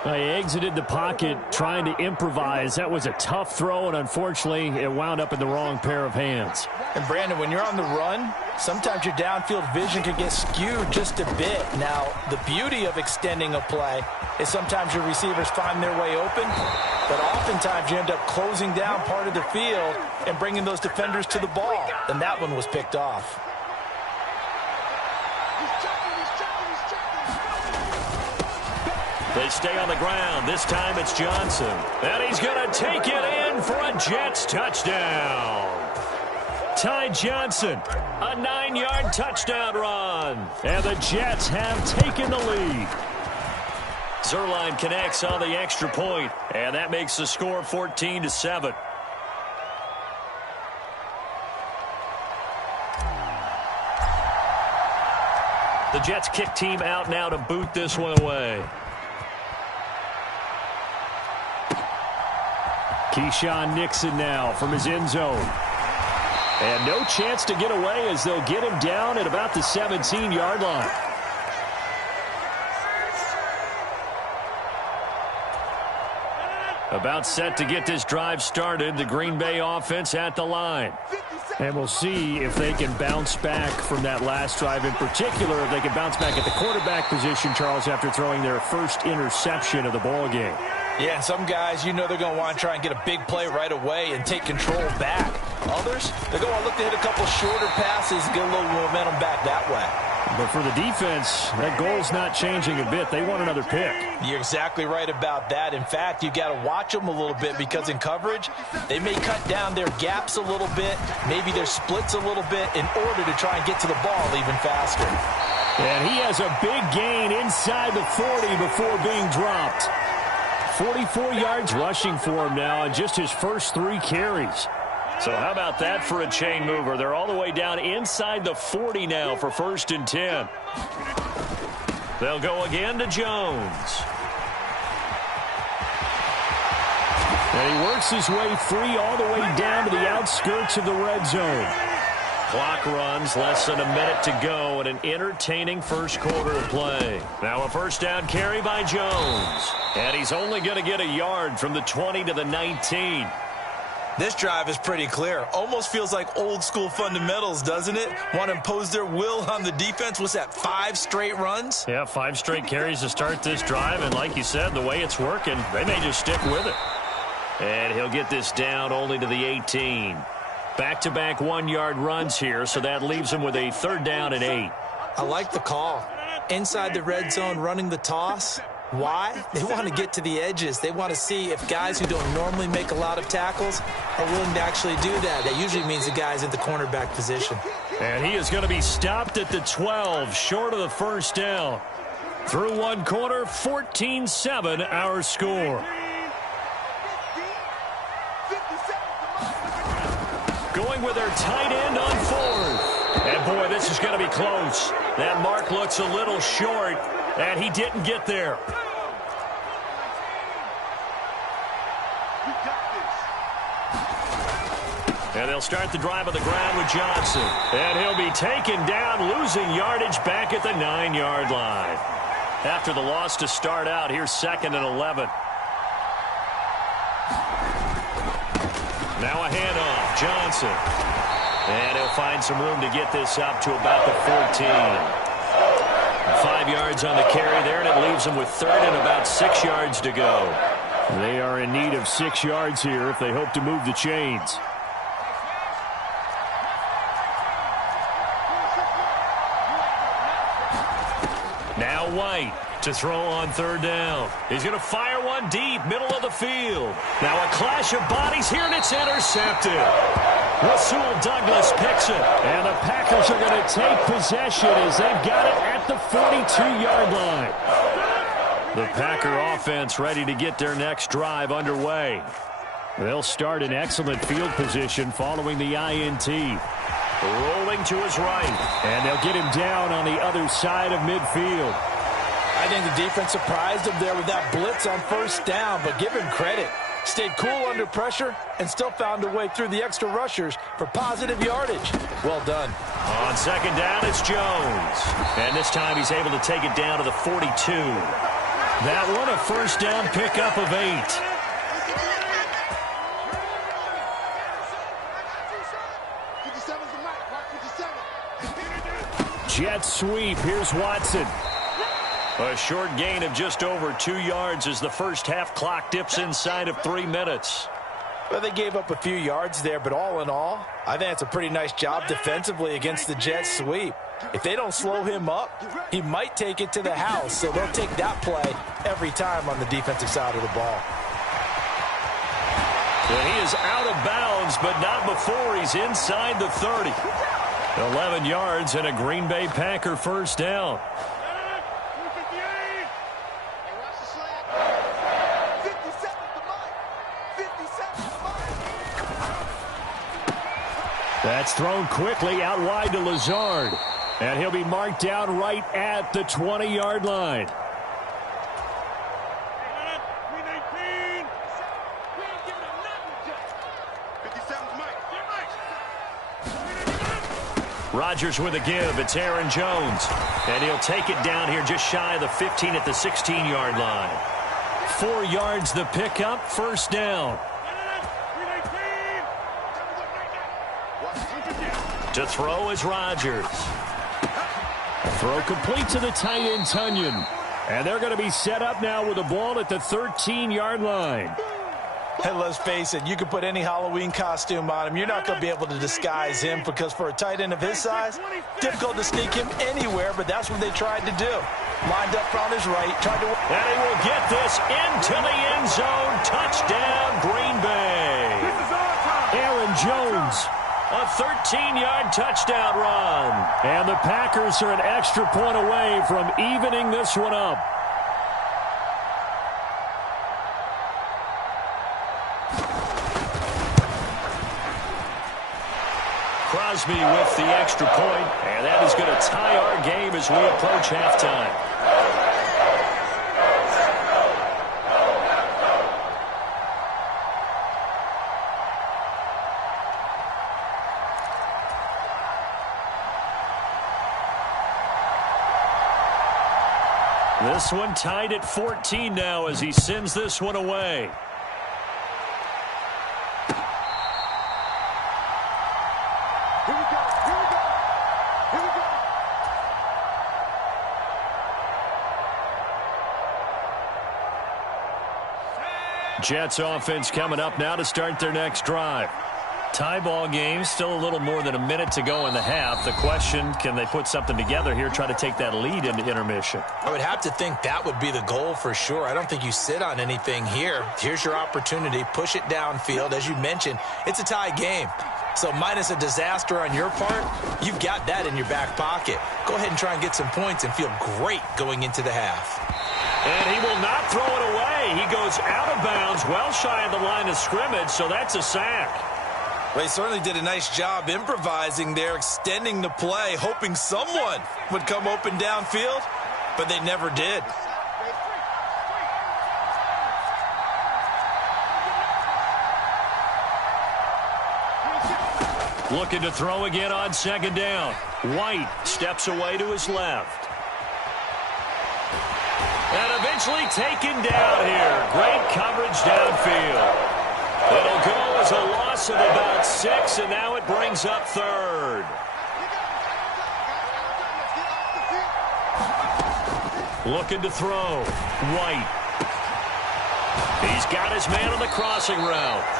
They exited the pocket trying to improvise. That was a tough throw, and unfortunately, it wound up in the wrong pair of hands. And, Brandon, when you're on the run, sometimes your downfield vision can get skewed just a bit. Now, the beauty of extending a play is sometimes your receivers find their way open, but oftentimes you end up closing down part of the field and bringing those defenders to the ball. And that one was picked off. They stay on the ground. This time it's Johnson. And he's going to take it in for a Jets touchdown. Ty Johnson, a 9-yard touchdown run. And the Jets have taken the lead. Zuerlein connects on the extra point, and that makes the score 14-7. The Jets kick team out now to boot this one away. Keyshawn Nixon now from his end zone. And no chance to get away as they'll get him down at about the 17-yard line. About set to get this drive started. The Green Bay offense at the line. And we'll see if they can bounce back from that last drive. In particular, if they can bounce back at the quarterback position, Charles, after throwing their first interception of the ball game. Yeah, and some guys, you know they're going to want to try and get a big play right away and take control back. Others, they're going to look to hit a couple shorter passes, get a little momentum back that way. But for the defense, that goal's not changing a bit. They want another pick. You're exactly right about that. In fact, you got to watch them a little bit because in coverage, they may cut down their gaps a little bit, maybe their splits a little bit in order to try and get to the ball even faster. And he has a big gain inside the 40 before being dropped. 44 yards rushing for him now on just his first 3 carries. So how about that for a chain mover? They're all the way down inside the 40 now for 1st and 10. They'll go again to Jones. And he works his way free all the way down to the outskirts of the red zone. Clock runs, less than a minute to go, and an entertaining first quarter of play. Now a first down carry by Jones. And he's only going to get a yard from the 20 to the 19. This drive is pretty clear. Almost feels like old school fundamentals, doesn't it? Want to impose their will on the defense. What's that, 5 straight runs? Yeah, 5 straight carries to start this drive. And like you said, the way it's working, they may just stick with it. And he'll get this down only to the 18. Back-to-back 1-yard runs here, so that leaves him with a 3rd down and 8. I like the call. Inside the red zone, running the toss. Why? They want to get to the edges. They want to see if guys who don't normally make a lot of tackles are willing to actually do that. That usually means the guy's in the cornerback position. And he is going to be stopped at the 12, short of the first down. Through 1 quarter, 14-7 our score. Going with their tight end on 4th. And boy, this is going to be close. That mark looks a little short, and he didn't get there. And they'll start the drive on the ground with Johnson. And he'll be taken down, losing yardage back at the 9-yard line. After the loss to start out, here's 2nd and 11. Now a handoff, Johnson. And he'll find some room to get this up to about the 14. 5 yards on the carry there, and it leaves them with 3rd and about 6 yards to go. They are in need of 6 yards here if they hope to move the chains. Now White to throw on 3rd down. He's going to fire one deep, middle of the field. Now a clash of bodies here, and it's intercepted. Rasul Douglas picks it. And the Packers are going to take possession as they've got it at the 42-yard line. The Packer offense ready to get their next drive underway. They'll start in excellent field position following the INT. Rolling to his right. And they'll get him down on the other side of midfield. I think the defense surprised him there with that blitz on 1st down, but give him credit. Stayed cool under pressure and still found a way through the extra rushers for positive yardage. Well done. On 2nd down, it's Jones. And this time he's able to take it down to the 42. That one a 1st down pickup of 8. Jet sweep. Here's Watson. A short gain of just over 2 yards as the first half clock dips inside of 3 minutes. Well, they gave up a few yards there, but all in all, I think it's a pretty nice job defensively against the jet sweep. If they don't slow him up, he might take it to the house, so they'll take that play every time on the defensive side of the ball. And he is out of bounds, but not before he's inside the 30. 11 yards and a Green Bay Packer first down. That's thrown quickly out wide to Lazard. And he'll be marked down right at the 20-yard line. Rodgers with a give. It's Aaron Jones. And he'll take it down here just shy of the 15 at the 16-yard line. 4 yards the pickup, first down. To throw is Rodgers. Throw complete to the tight end, Tunyon. And they're going to be set up now with the ball at the 13-yard line. And let's face it, you can put any Halloween costume on him. You're not going to be able to disguise him because for a tight end of his size, difficult to sneak him anywhere, but that's what they tried to do. Lined up on his right, tried to... And he will get this into the end zone. Touchdown, Green Bay. Aaron Jones, a 13-yard touchdown run. And the Packers are an extra point away from evening this one up. Crosby with the extra point, and that is going to tie our game as we approach halftime. This one tied at 14 now as he sends this one away. Jets offense coming up now to start their next drive. Tie ball game, still a little more than a minute to go in the half. The question, can they put something together here, try to take that lead into intermission? I would have to think that would be the goal for sure. I don't think you sit on anything here. Here's your opportunity. Push it downfield. As you mentioned, it's a tie game. So minus a disaster on your part, you've got that in your back pocket. Go ahead and try and get some points and feel great going into the half. And he will not throw it away. He goes out of bounds, well shy of the line of scrimmage, so that's a sack. Well, he certainly did a nice job improvising there, extending the play, hoping someone would come open downfield, but they never did. Looking to throw again on second down. White steps away to his left. And eventually taken down here. Great coverage downfield. It'll go as a loss of about 6, and now it brings up third. Looking to throw. White. He's got his man on the crossing route.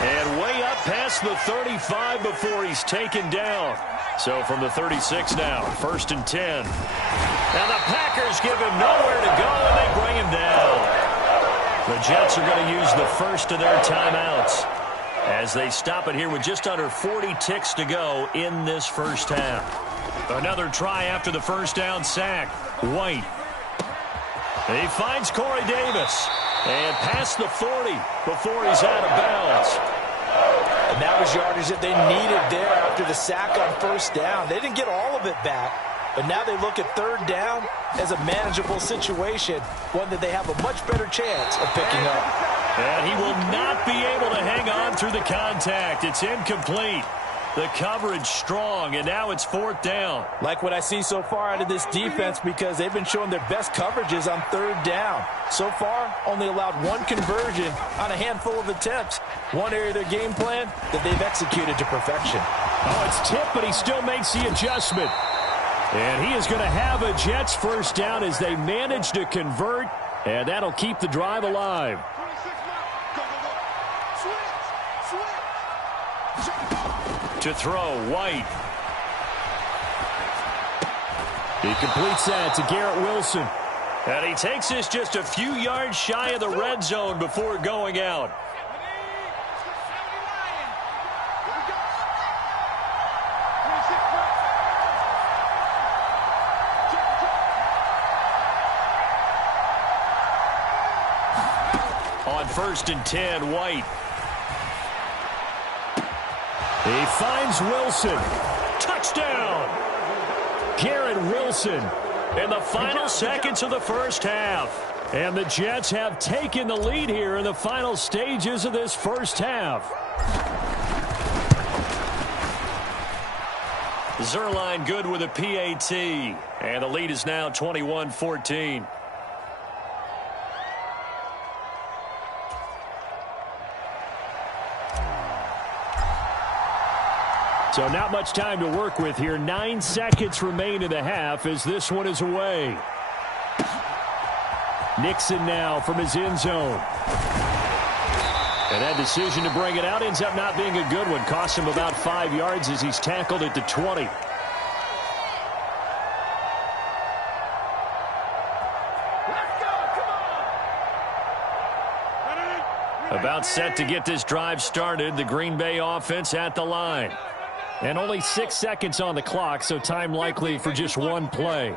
And way up past the 35 before he's taken down. So from the 36 now, 1st and 10. Now the Packers give him nowhere to go, and they bring him down. The Jets are going to use the first of their timeouts as they stop it here with just under 40 ticks to go in this first half. Another try after the first down sack. White. He finds Corey Davis. And past the 40 before he's out of bounds. And that was yardage that they needed there after the sack on first down. They didn't get all of it back, but now they look at third down as a manageable situation, one that they have a much better chance of picking up. And he will not be able to hang on through the contact. It's incomplete. The coverage strong, and now it's 4th down. Like what I see so far out of this defense because they've been showing their best coverages on third down. So far, only allowed one conversion on a handful of attempts. One area of their game plan that they've executed to perfection. Oh, it's tipped, but he still makes the adjustment. And he is going to have a Jets first down as they manage to convert, and that'll keep the drive alive. To throw, White. He completes that to Garrett Wilson. And he takes this just a few yards shy of the red zone before going out. On 1st and 10, White. He finds Wilson. Touchdown! Garrett Wilson. In the final seconds of the first half. And the Jets have taken the lead here in the final stages of this first half. Zerline good with a PAT. And the lead is now 21-14. So not much time to work with here. 9 seconds remain in the half as this one is away. Nixon now from his end zone. And that decision to bring it out ends up not being a good one. Costs him about 5 yards as he's tackled at the 20. About set to get this drive started. The Green Bay offense at the line. And only 6 seconds on the clock, so time likely for just one play.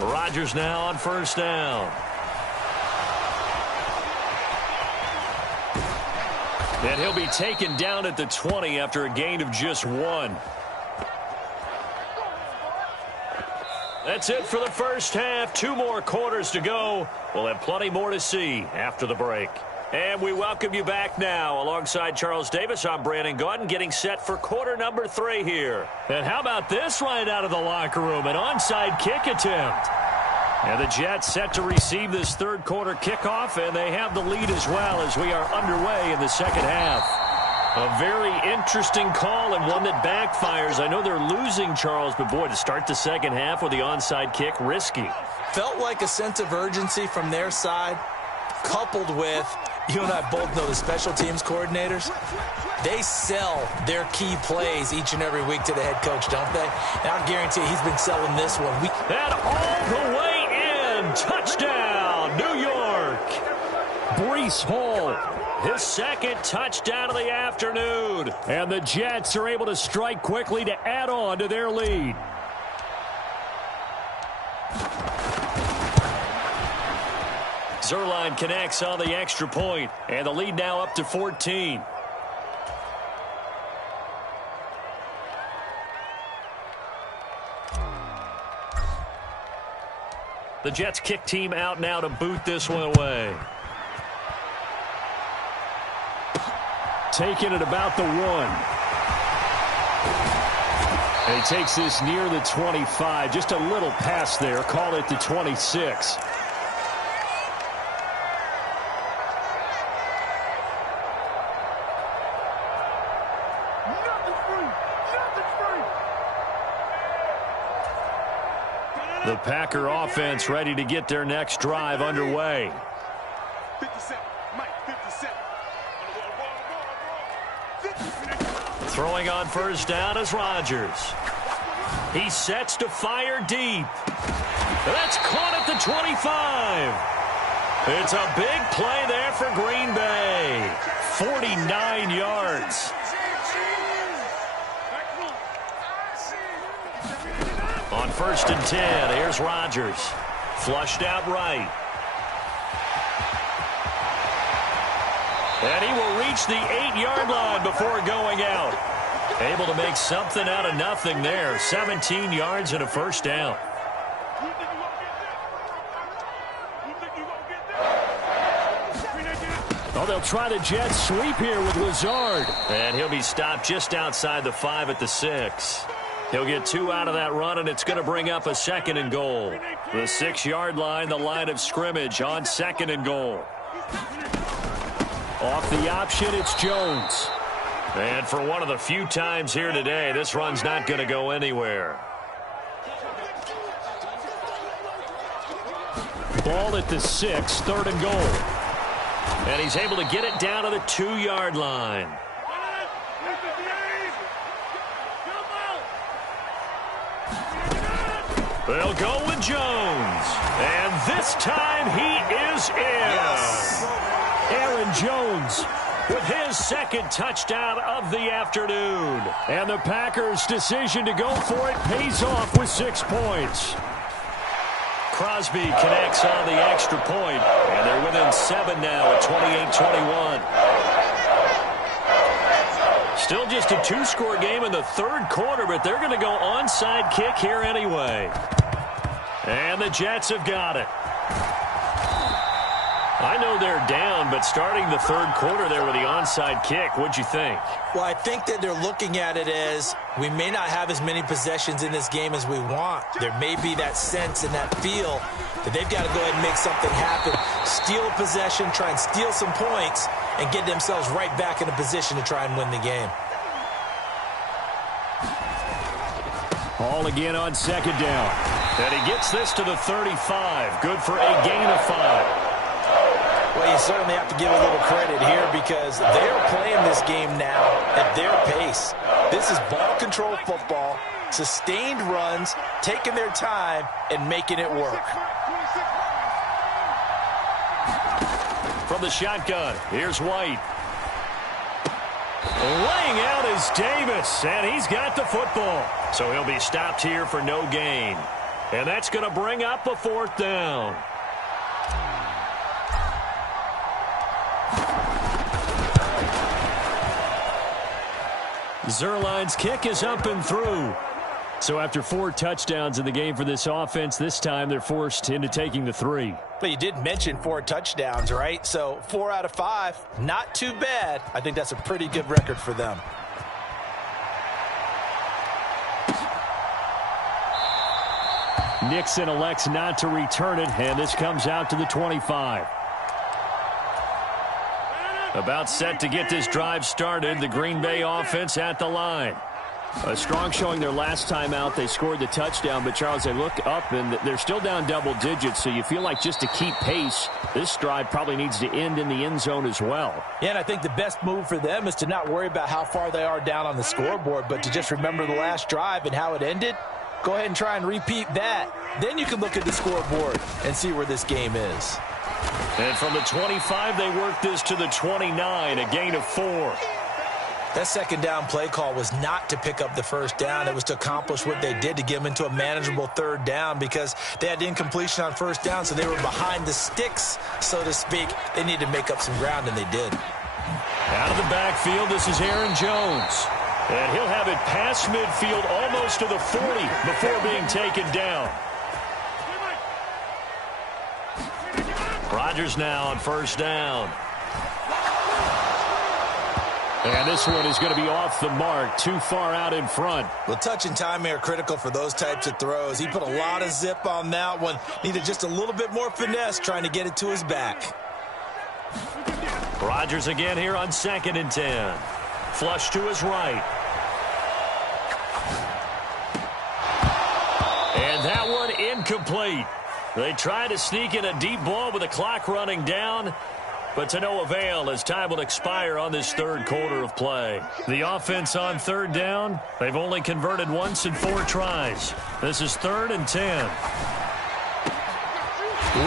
Rodgers now on 1st down. And he'll be taken down at the 20 after a gain of just 1. That's it for the first half. 2 more quarters to go. We'll have plenty more to see after the break. And we welcome you back now. Alongside Charles Davis, I'm Brandon Gaudin, getting set for quarter number 3 here. And how about this right out of the locker room? An onside kick attempt. And the Jets set to receive this third quarter kickoff, and they have the lead as well as we are underway in the second half. A very interesting call and one that backfires. I know they're losing, Charles, but boy, to start the second half with the onside kick, risky. Felt like a sense of urgency from their side, coupled with, you and I both know the special teams coordinators, they sell their key plays each and every week to the head coach, don't they? And I guarantee you he's been selling this one. And all the way in, touchdown, New York. Breece Hall. His second touchdown of the afternoon. And the Jets are able to strike quickly to add on to their lead. Zerline connects on the extra point, and the lead now up to 14. The Jets kick team out now to boot this one away. Taking it about the 1. And he takes this near the 25. Just a little pass there. Call it the 26. The Packer offense ready to get their next drive underway. 57, Mike, 57. Throwing on 1st down is Rodgers. He sets to fire deep. That's caught at the 25. It's a big play there for Green Bay. 49 yards. On 1st and 10, here's Rodgers. Flushed out right. And he will reach the 8-yard line before going out. Able to make something out of nothing there. 17 yards and a 1st down. Oh, they'll try the Jets sweep here with Lazard. And he'll be stopped just outside the 5 at the 6. He'll get 2 out of that run, and it's going to bring up a 2nd and goal. The 6-yard line, the line of scrimmage on 2nd and goal. Off the option, it's Jones. And for one of the few times here today, this run's not going to go anywhere. Ball at the 6, 3rd and goal. And he's able to get it down to the 2-yard line. They'll go with Jones. And this time he is in. Aaron Jones with his second touchdown of the afternoon. And the Packers' decision to go for it pays off with 6 points. Crosby connects on the extra point, and they're within 7 now at 28-21. Still just a two-score game in the third quarter, but they're going to go onside kick here anyway. And the Jets have got it. I know they're down, but starting the third quarter there with the onside kick, what'd you think? Well, I think that they're looking at it as we may not have as many possessions in this game as we want. There may be that sense and that feel that they've got to go ahead and make something happen. Steal a possession, try and steal some points, and get themselves right back in a position to try and win the game. Hall again on second down. And he gets this to the 35. Good for a gain of 5. Well, you certainly have to give a little credit here because they're playing this game now at their pace. This is ball control football, sustained runs, taking their time, and making it work. From the shotgun, here's White. Laying out is Davis, and he's got the football. So he'll be stopped here for no gain. And that's going to bring up a 4th down. Zerline's kick is up and through. So after 4 touchdowns in the game for this offense, this time they're forced into taking the 3. But you did mention 4 touchdowns, right? So 4 out of 5, not too bad. I think that's a pretty good record for them. Nixon elects not to return it, and this comes out to the 25. About set to get this drive started, the Green Bay offense at the line. A strong showing their last time out. They scored the touchdown, but, Charles, they look up, and they're still down double digits, so you feel like just to keep pace, this drive probably needs to end in the end zone as well. Yeah, and I think the best move for them is to not worry about how far they are down on the scoreboard, but to just remember the last drive and how it ended. Go ahead and try and repeat that. Then you can look at the scoreboard and see where this game is. And from the 25, they work this to the 29, a gain of 4. That second down play call was not to pick up the first down. It was to accomplish what they did to get them into a manageable 3rd down because they had incompletion on 1st down, so they were behind the sticks, so to speak. They needed to make up some ground, and they did. Out of the backfield, this is Aaron Jones. And he'll have it past midfield almost to the 40 before being taken down. Rodgers now on 1st down. And this one is going to be off the mark, too far out in front. Well, touch and timing are critical for those types of throws. He put a lot of zip on that one. Needed just a little bit more finesse trying to get it to his back. Rodgers again here on 2nd and 10. Flush to his right. And that one incomplete. They try to sneak in a deep ball with the clock running down, but to no avail as time will expire on this 3rd quarter of play. The offense on 3rd down, they've only converted once in 4 tries. This is 3rd and 10.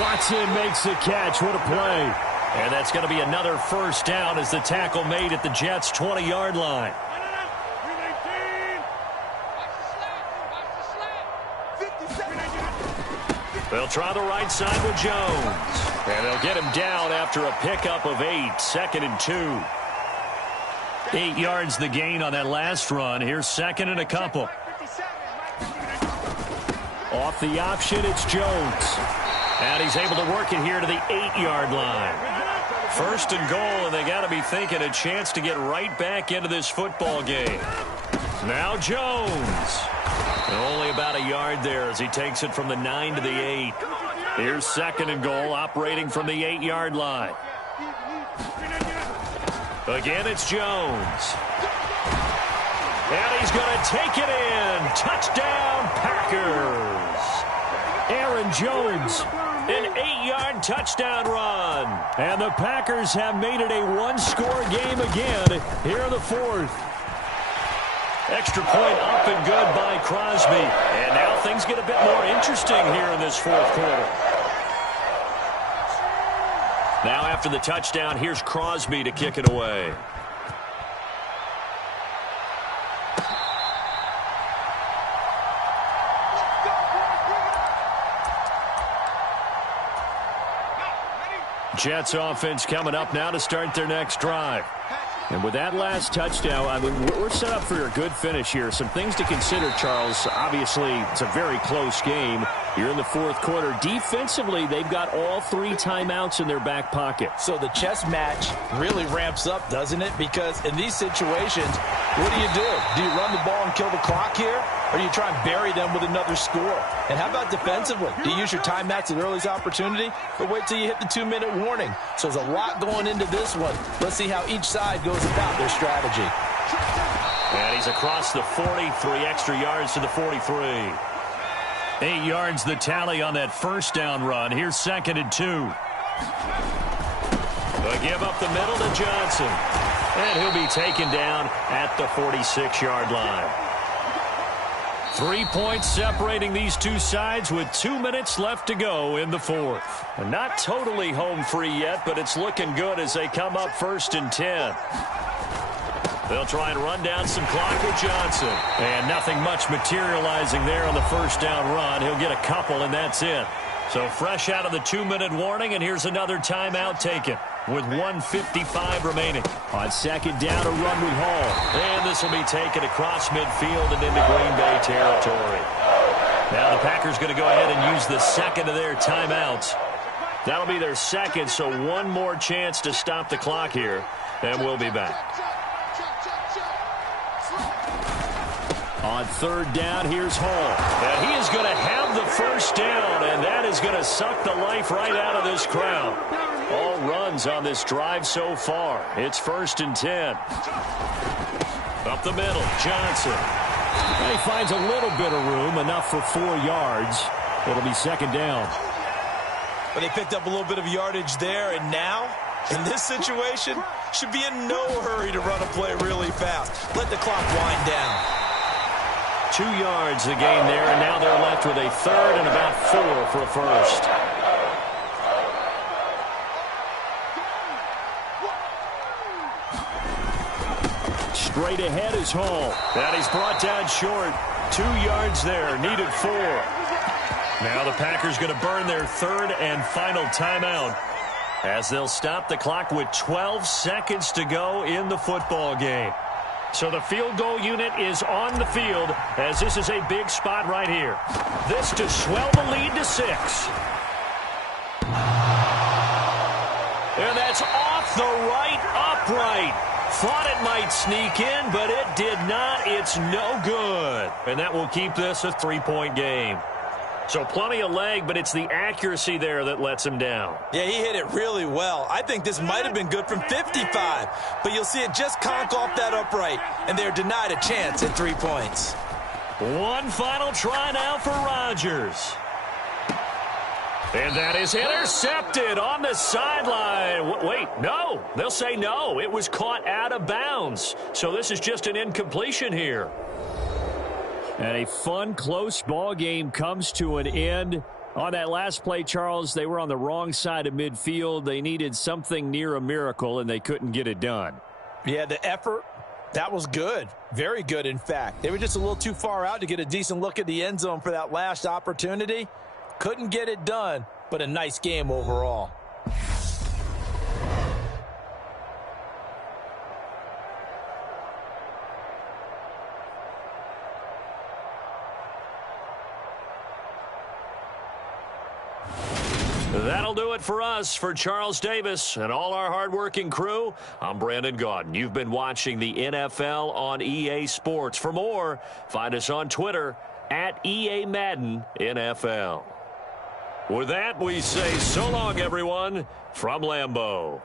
Watson makes the catch. What a play. And that's going to be another 1st down as the tackle made at the Jets' 20-yard line. They'll try the right side with Jones. And they'll get him down after a pickup of 8. 2nd and 2. 8 yards the gain on that last run. Here's 2nd and a couple. Off the option, it's Jones. And he's able to work it here to the 8-yard line. 1st and goal, and they got to be thinking a chance to get right back into this football game. Now Jones. And only about a yard there as he takes it from the 9 to the 8. Here's 2nd and goal, operating from the 8-yard line. Again, it's Jones. And he's going to take it in. Touchdown, Packers. Aaron Jones. An 8-yard touchdown run. And the Packers have made it a 1-score game again here in the 4th. Extra point up and good by Crosby. And now things get a bit more interesting here in this 4th quarter. Now after the touchdown, here's Crosby to kick it away. Jets offense coming up now to start their next drive. And with that last touchdown, I mean, we're set up for a good finish here. Some things to consider, Charles. Obviously, it's a very close game. You're in the fourth quarter. Defensively, they've got all 3 timeouts in their back pocket. So the chess match really ramps up, doesn't it? Because in these situations, what do? Do you run the ball and kill the clock here? Or do you try and bury them with another score? And how about defensively? Do you use your timeouts at earliest opportunity? Or wait till you hit the 2-minute warning? So there's a lot going into this one. Let's see how each side goes about their strategy. And he's across the 40, 3 extra yards to the 43. 8 yards the tally on that first down run. Here's 2nd and 2. They give up the middle to Johnson. And he'll be taken down at the 46-yard line. 3 points separating these two sides with 2 minutes left to go in the fourth. And not totally home free yet, but it's looking good as they come up 1st and 10. They'll try and run down some clock with Johnson. And nothing much materializing there on the first down run. He'll get a couple, and that's it. So fresh out of the 2-minute warning, and here's another timeout taken with 1:55 remaining. On 2nd down, a run with Hall. And this will be taken across midfield and into Green Bay territory. Now the Packers going to go ahead and use the 2nd of their timeouts. That'll be their 2nd, so one more chance to stop the clock here, and we'll be back. On 3rd down, here's Hall. And he is going to have the first down, and that is going to suck the life right out of this crowd. All runs on this drive so far. It's 1st and 10. Up the middle, Johnson. And he finds a little bit of room, enough for 4 yards. It'll be 2nd down. But they picked up a little bit of yardage there, and now, in this situation, should be in no hurry to run a play really fast. Let the clock wind down. 2 yards the gain there, and now they're left with a 3rd and about 4 for a first. Straight ahead is Hall. And he's brought down short. 2 yards there, needed 4. Now the Packers going to burn their 3rd and final timeout as they'll stop the clock with 12 seconds to go in the football game. So the field goal unit is on the field as this is a big spot right here. This to swell the lead to 6. And that's off the right upright. Thought it might sneak in, but it did not. It's no good. And that will keep this a 3-point game. So plenty of leg, but it's the accuracy there that lets him down. Yeah, he hit it really well. I think this might have been good from 55, but you'll see it just conk off that upright, and they're denied a chance at 3 points. One final try now for Rodgers. And that is intercepted on the sideline. Wait, no. They'll say no. It was caught out of bounds. So this is just an incompletion here. And a fun, close ball game comes to an end. On that last play, Charles, they were on the wrong side of midfield. They needed something near a miracle, and they couldn't get it done. Yeah, the effort, that was good. Very good, in fact. They were just a little too far out to get a decent look at the end zone for that last opportunity. Couldn't get it done, but a nice game overall. That'll do it for us. For Charles Davis and all our hardworking crew, I'm Brandon Gaudin. You've been watching the NFL on EA Sports. For more, find us on Twitter at EA Madden NFL. With that, we say so long, everyone, from Lambeau.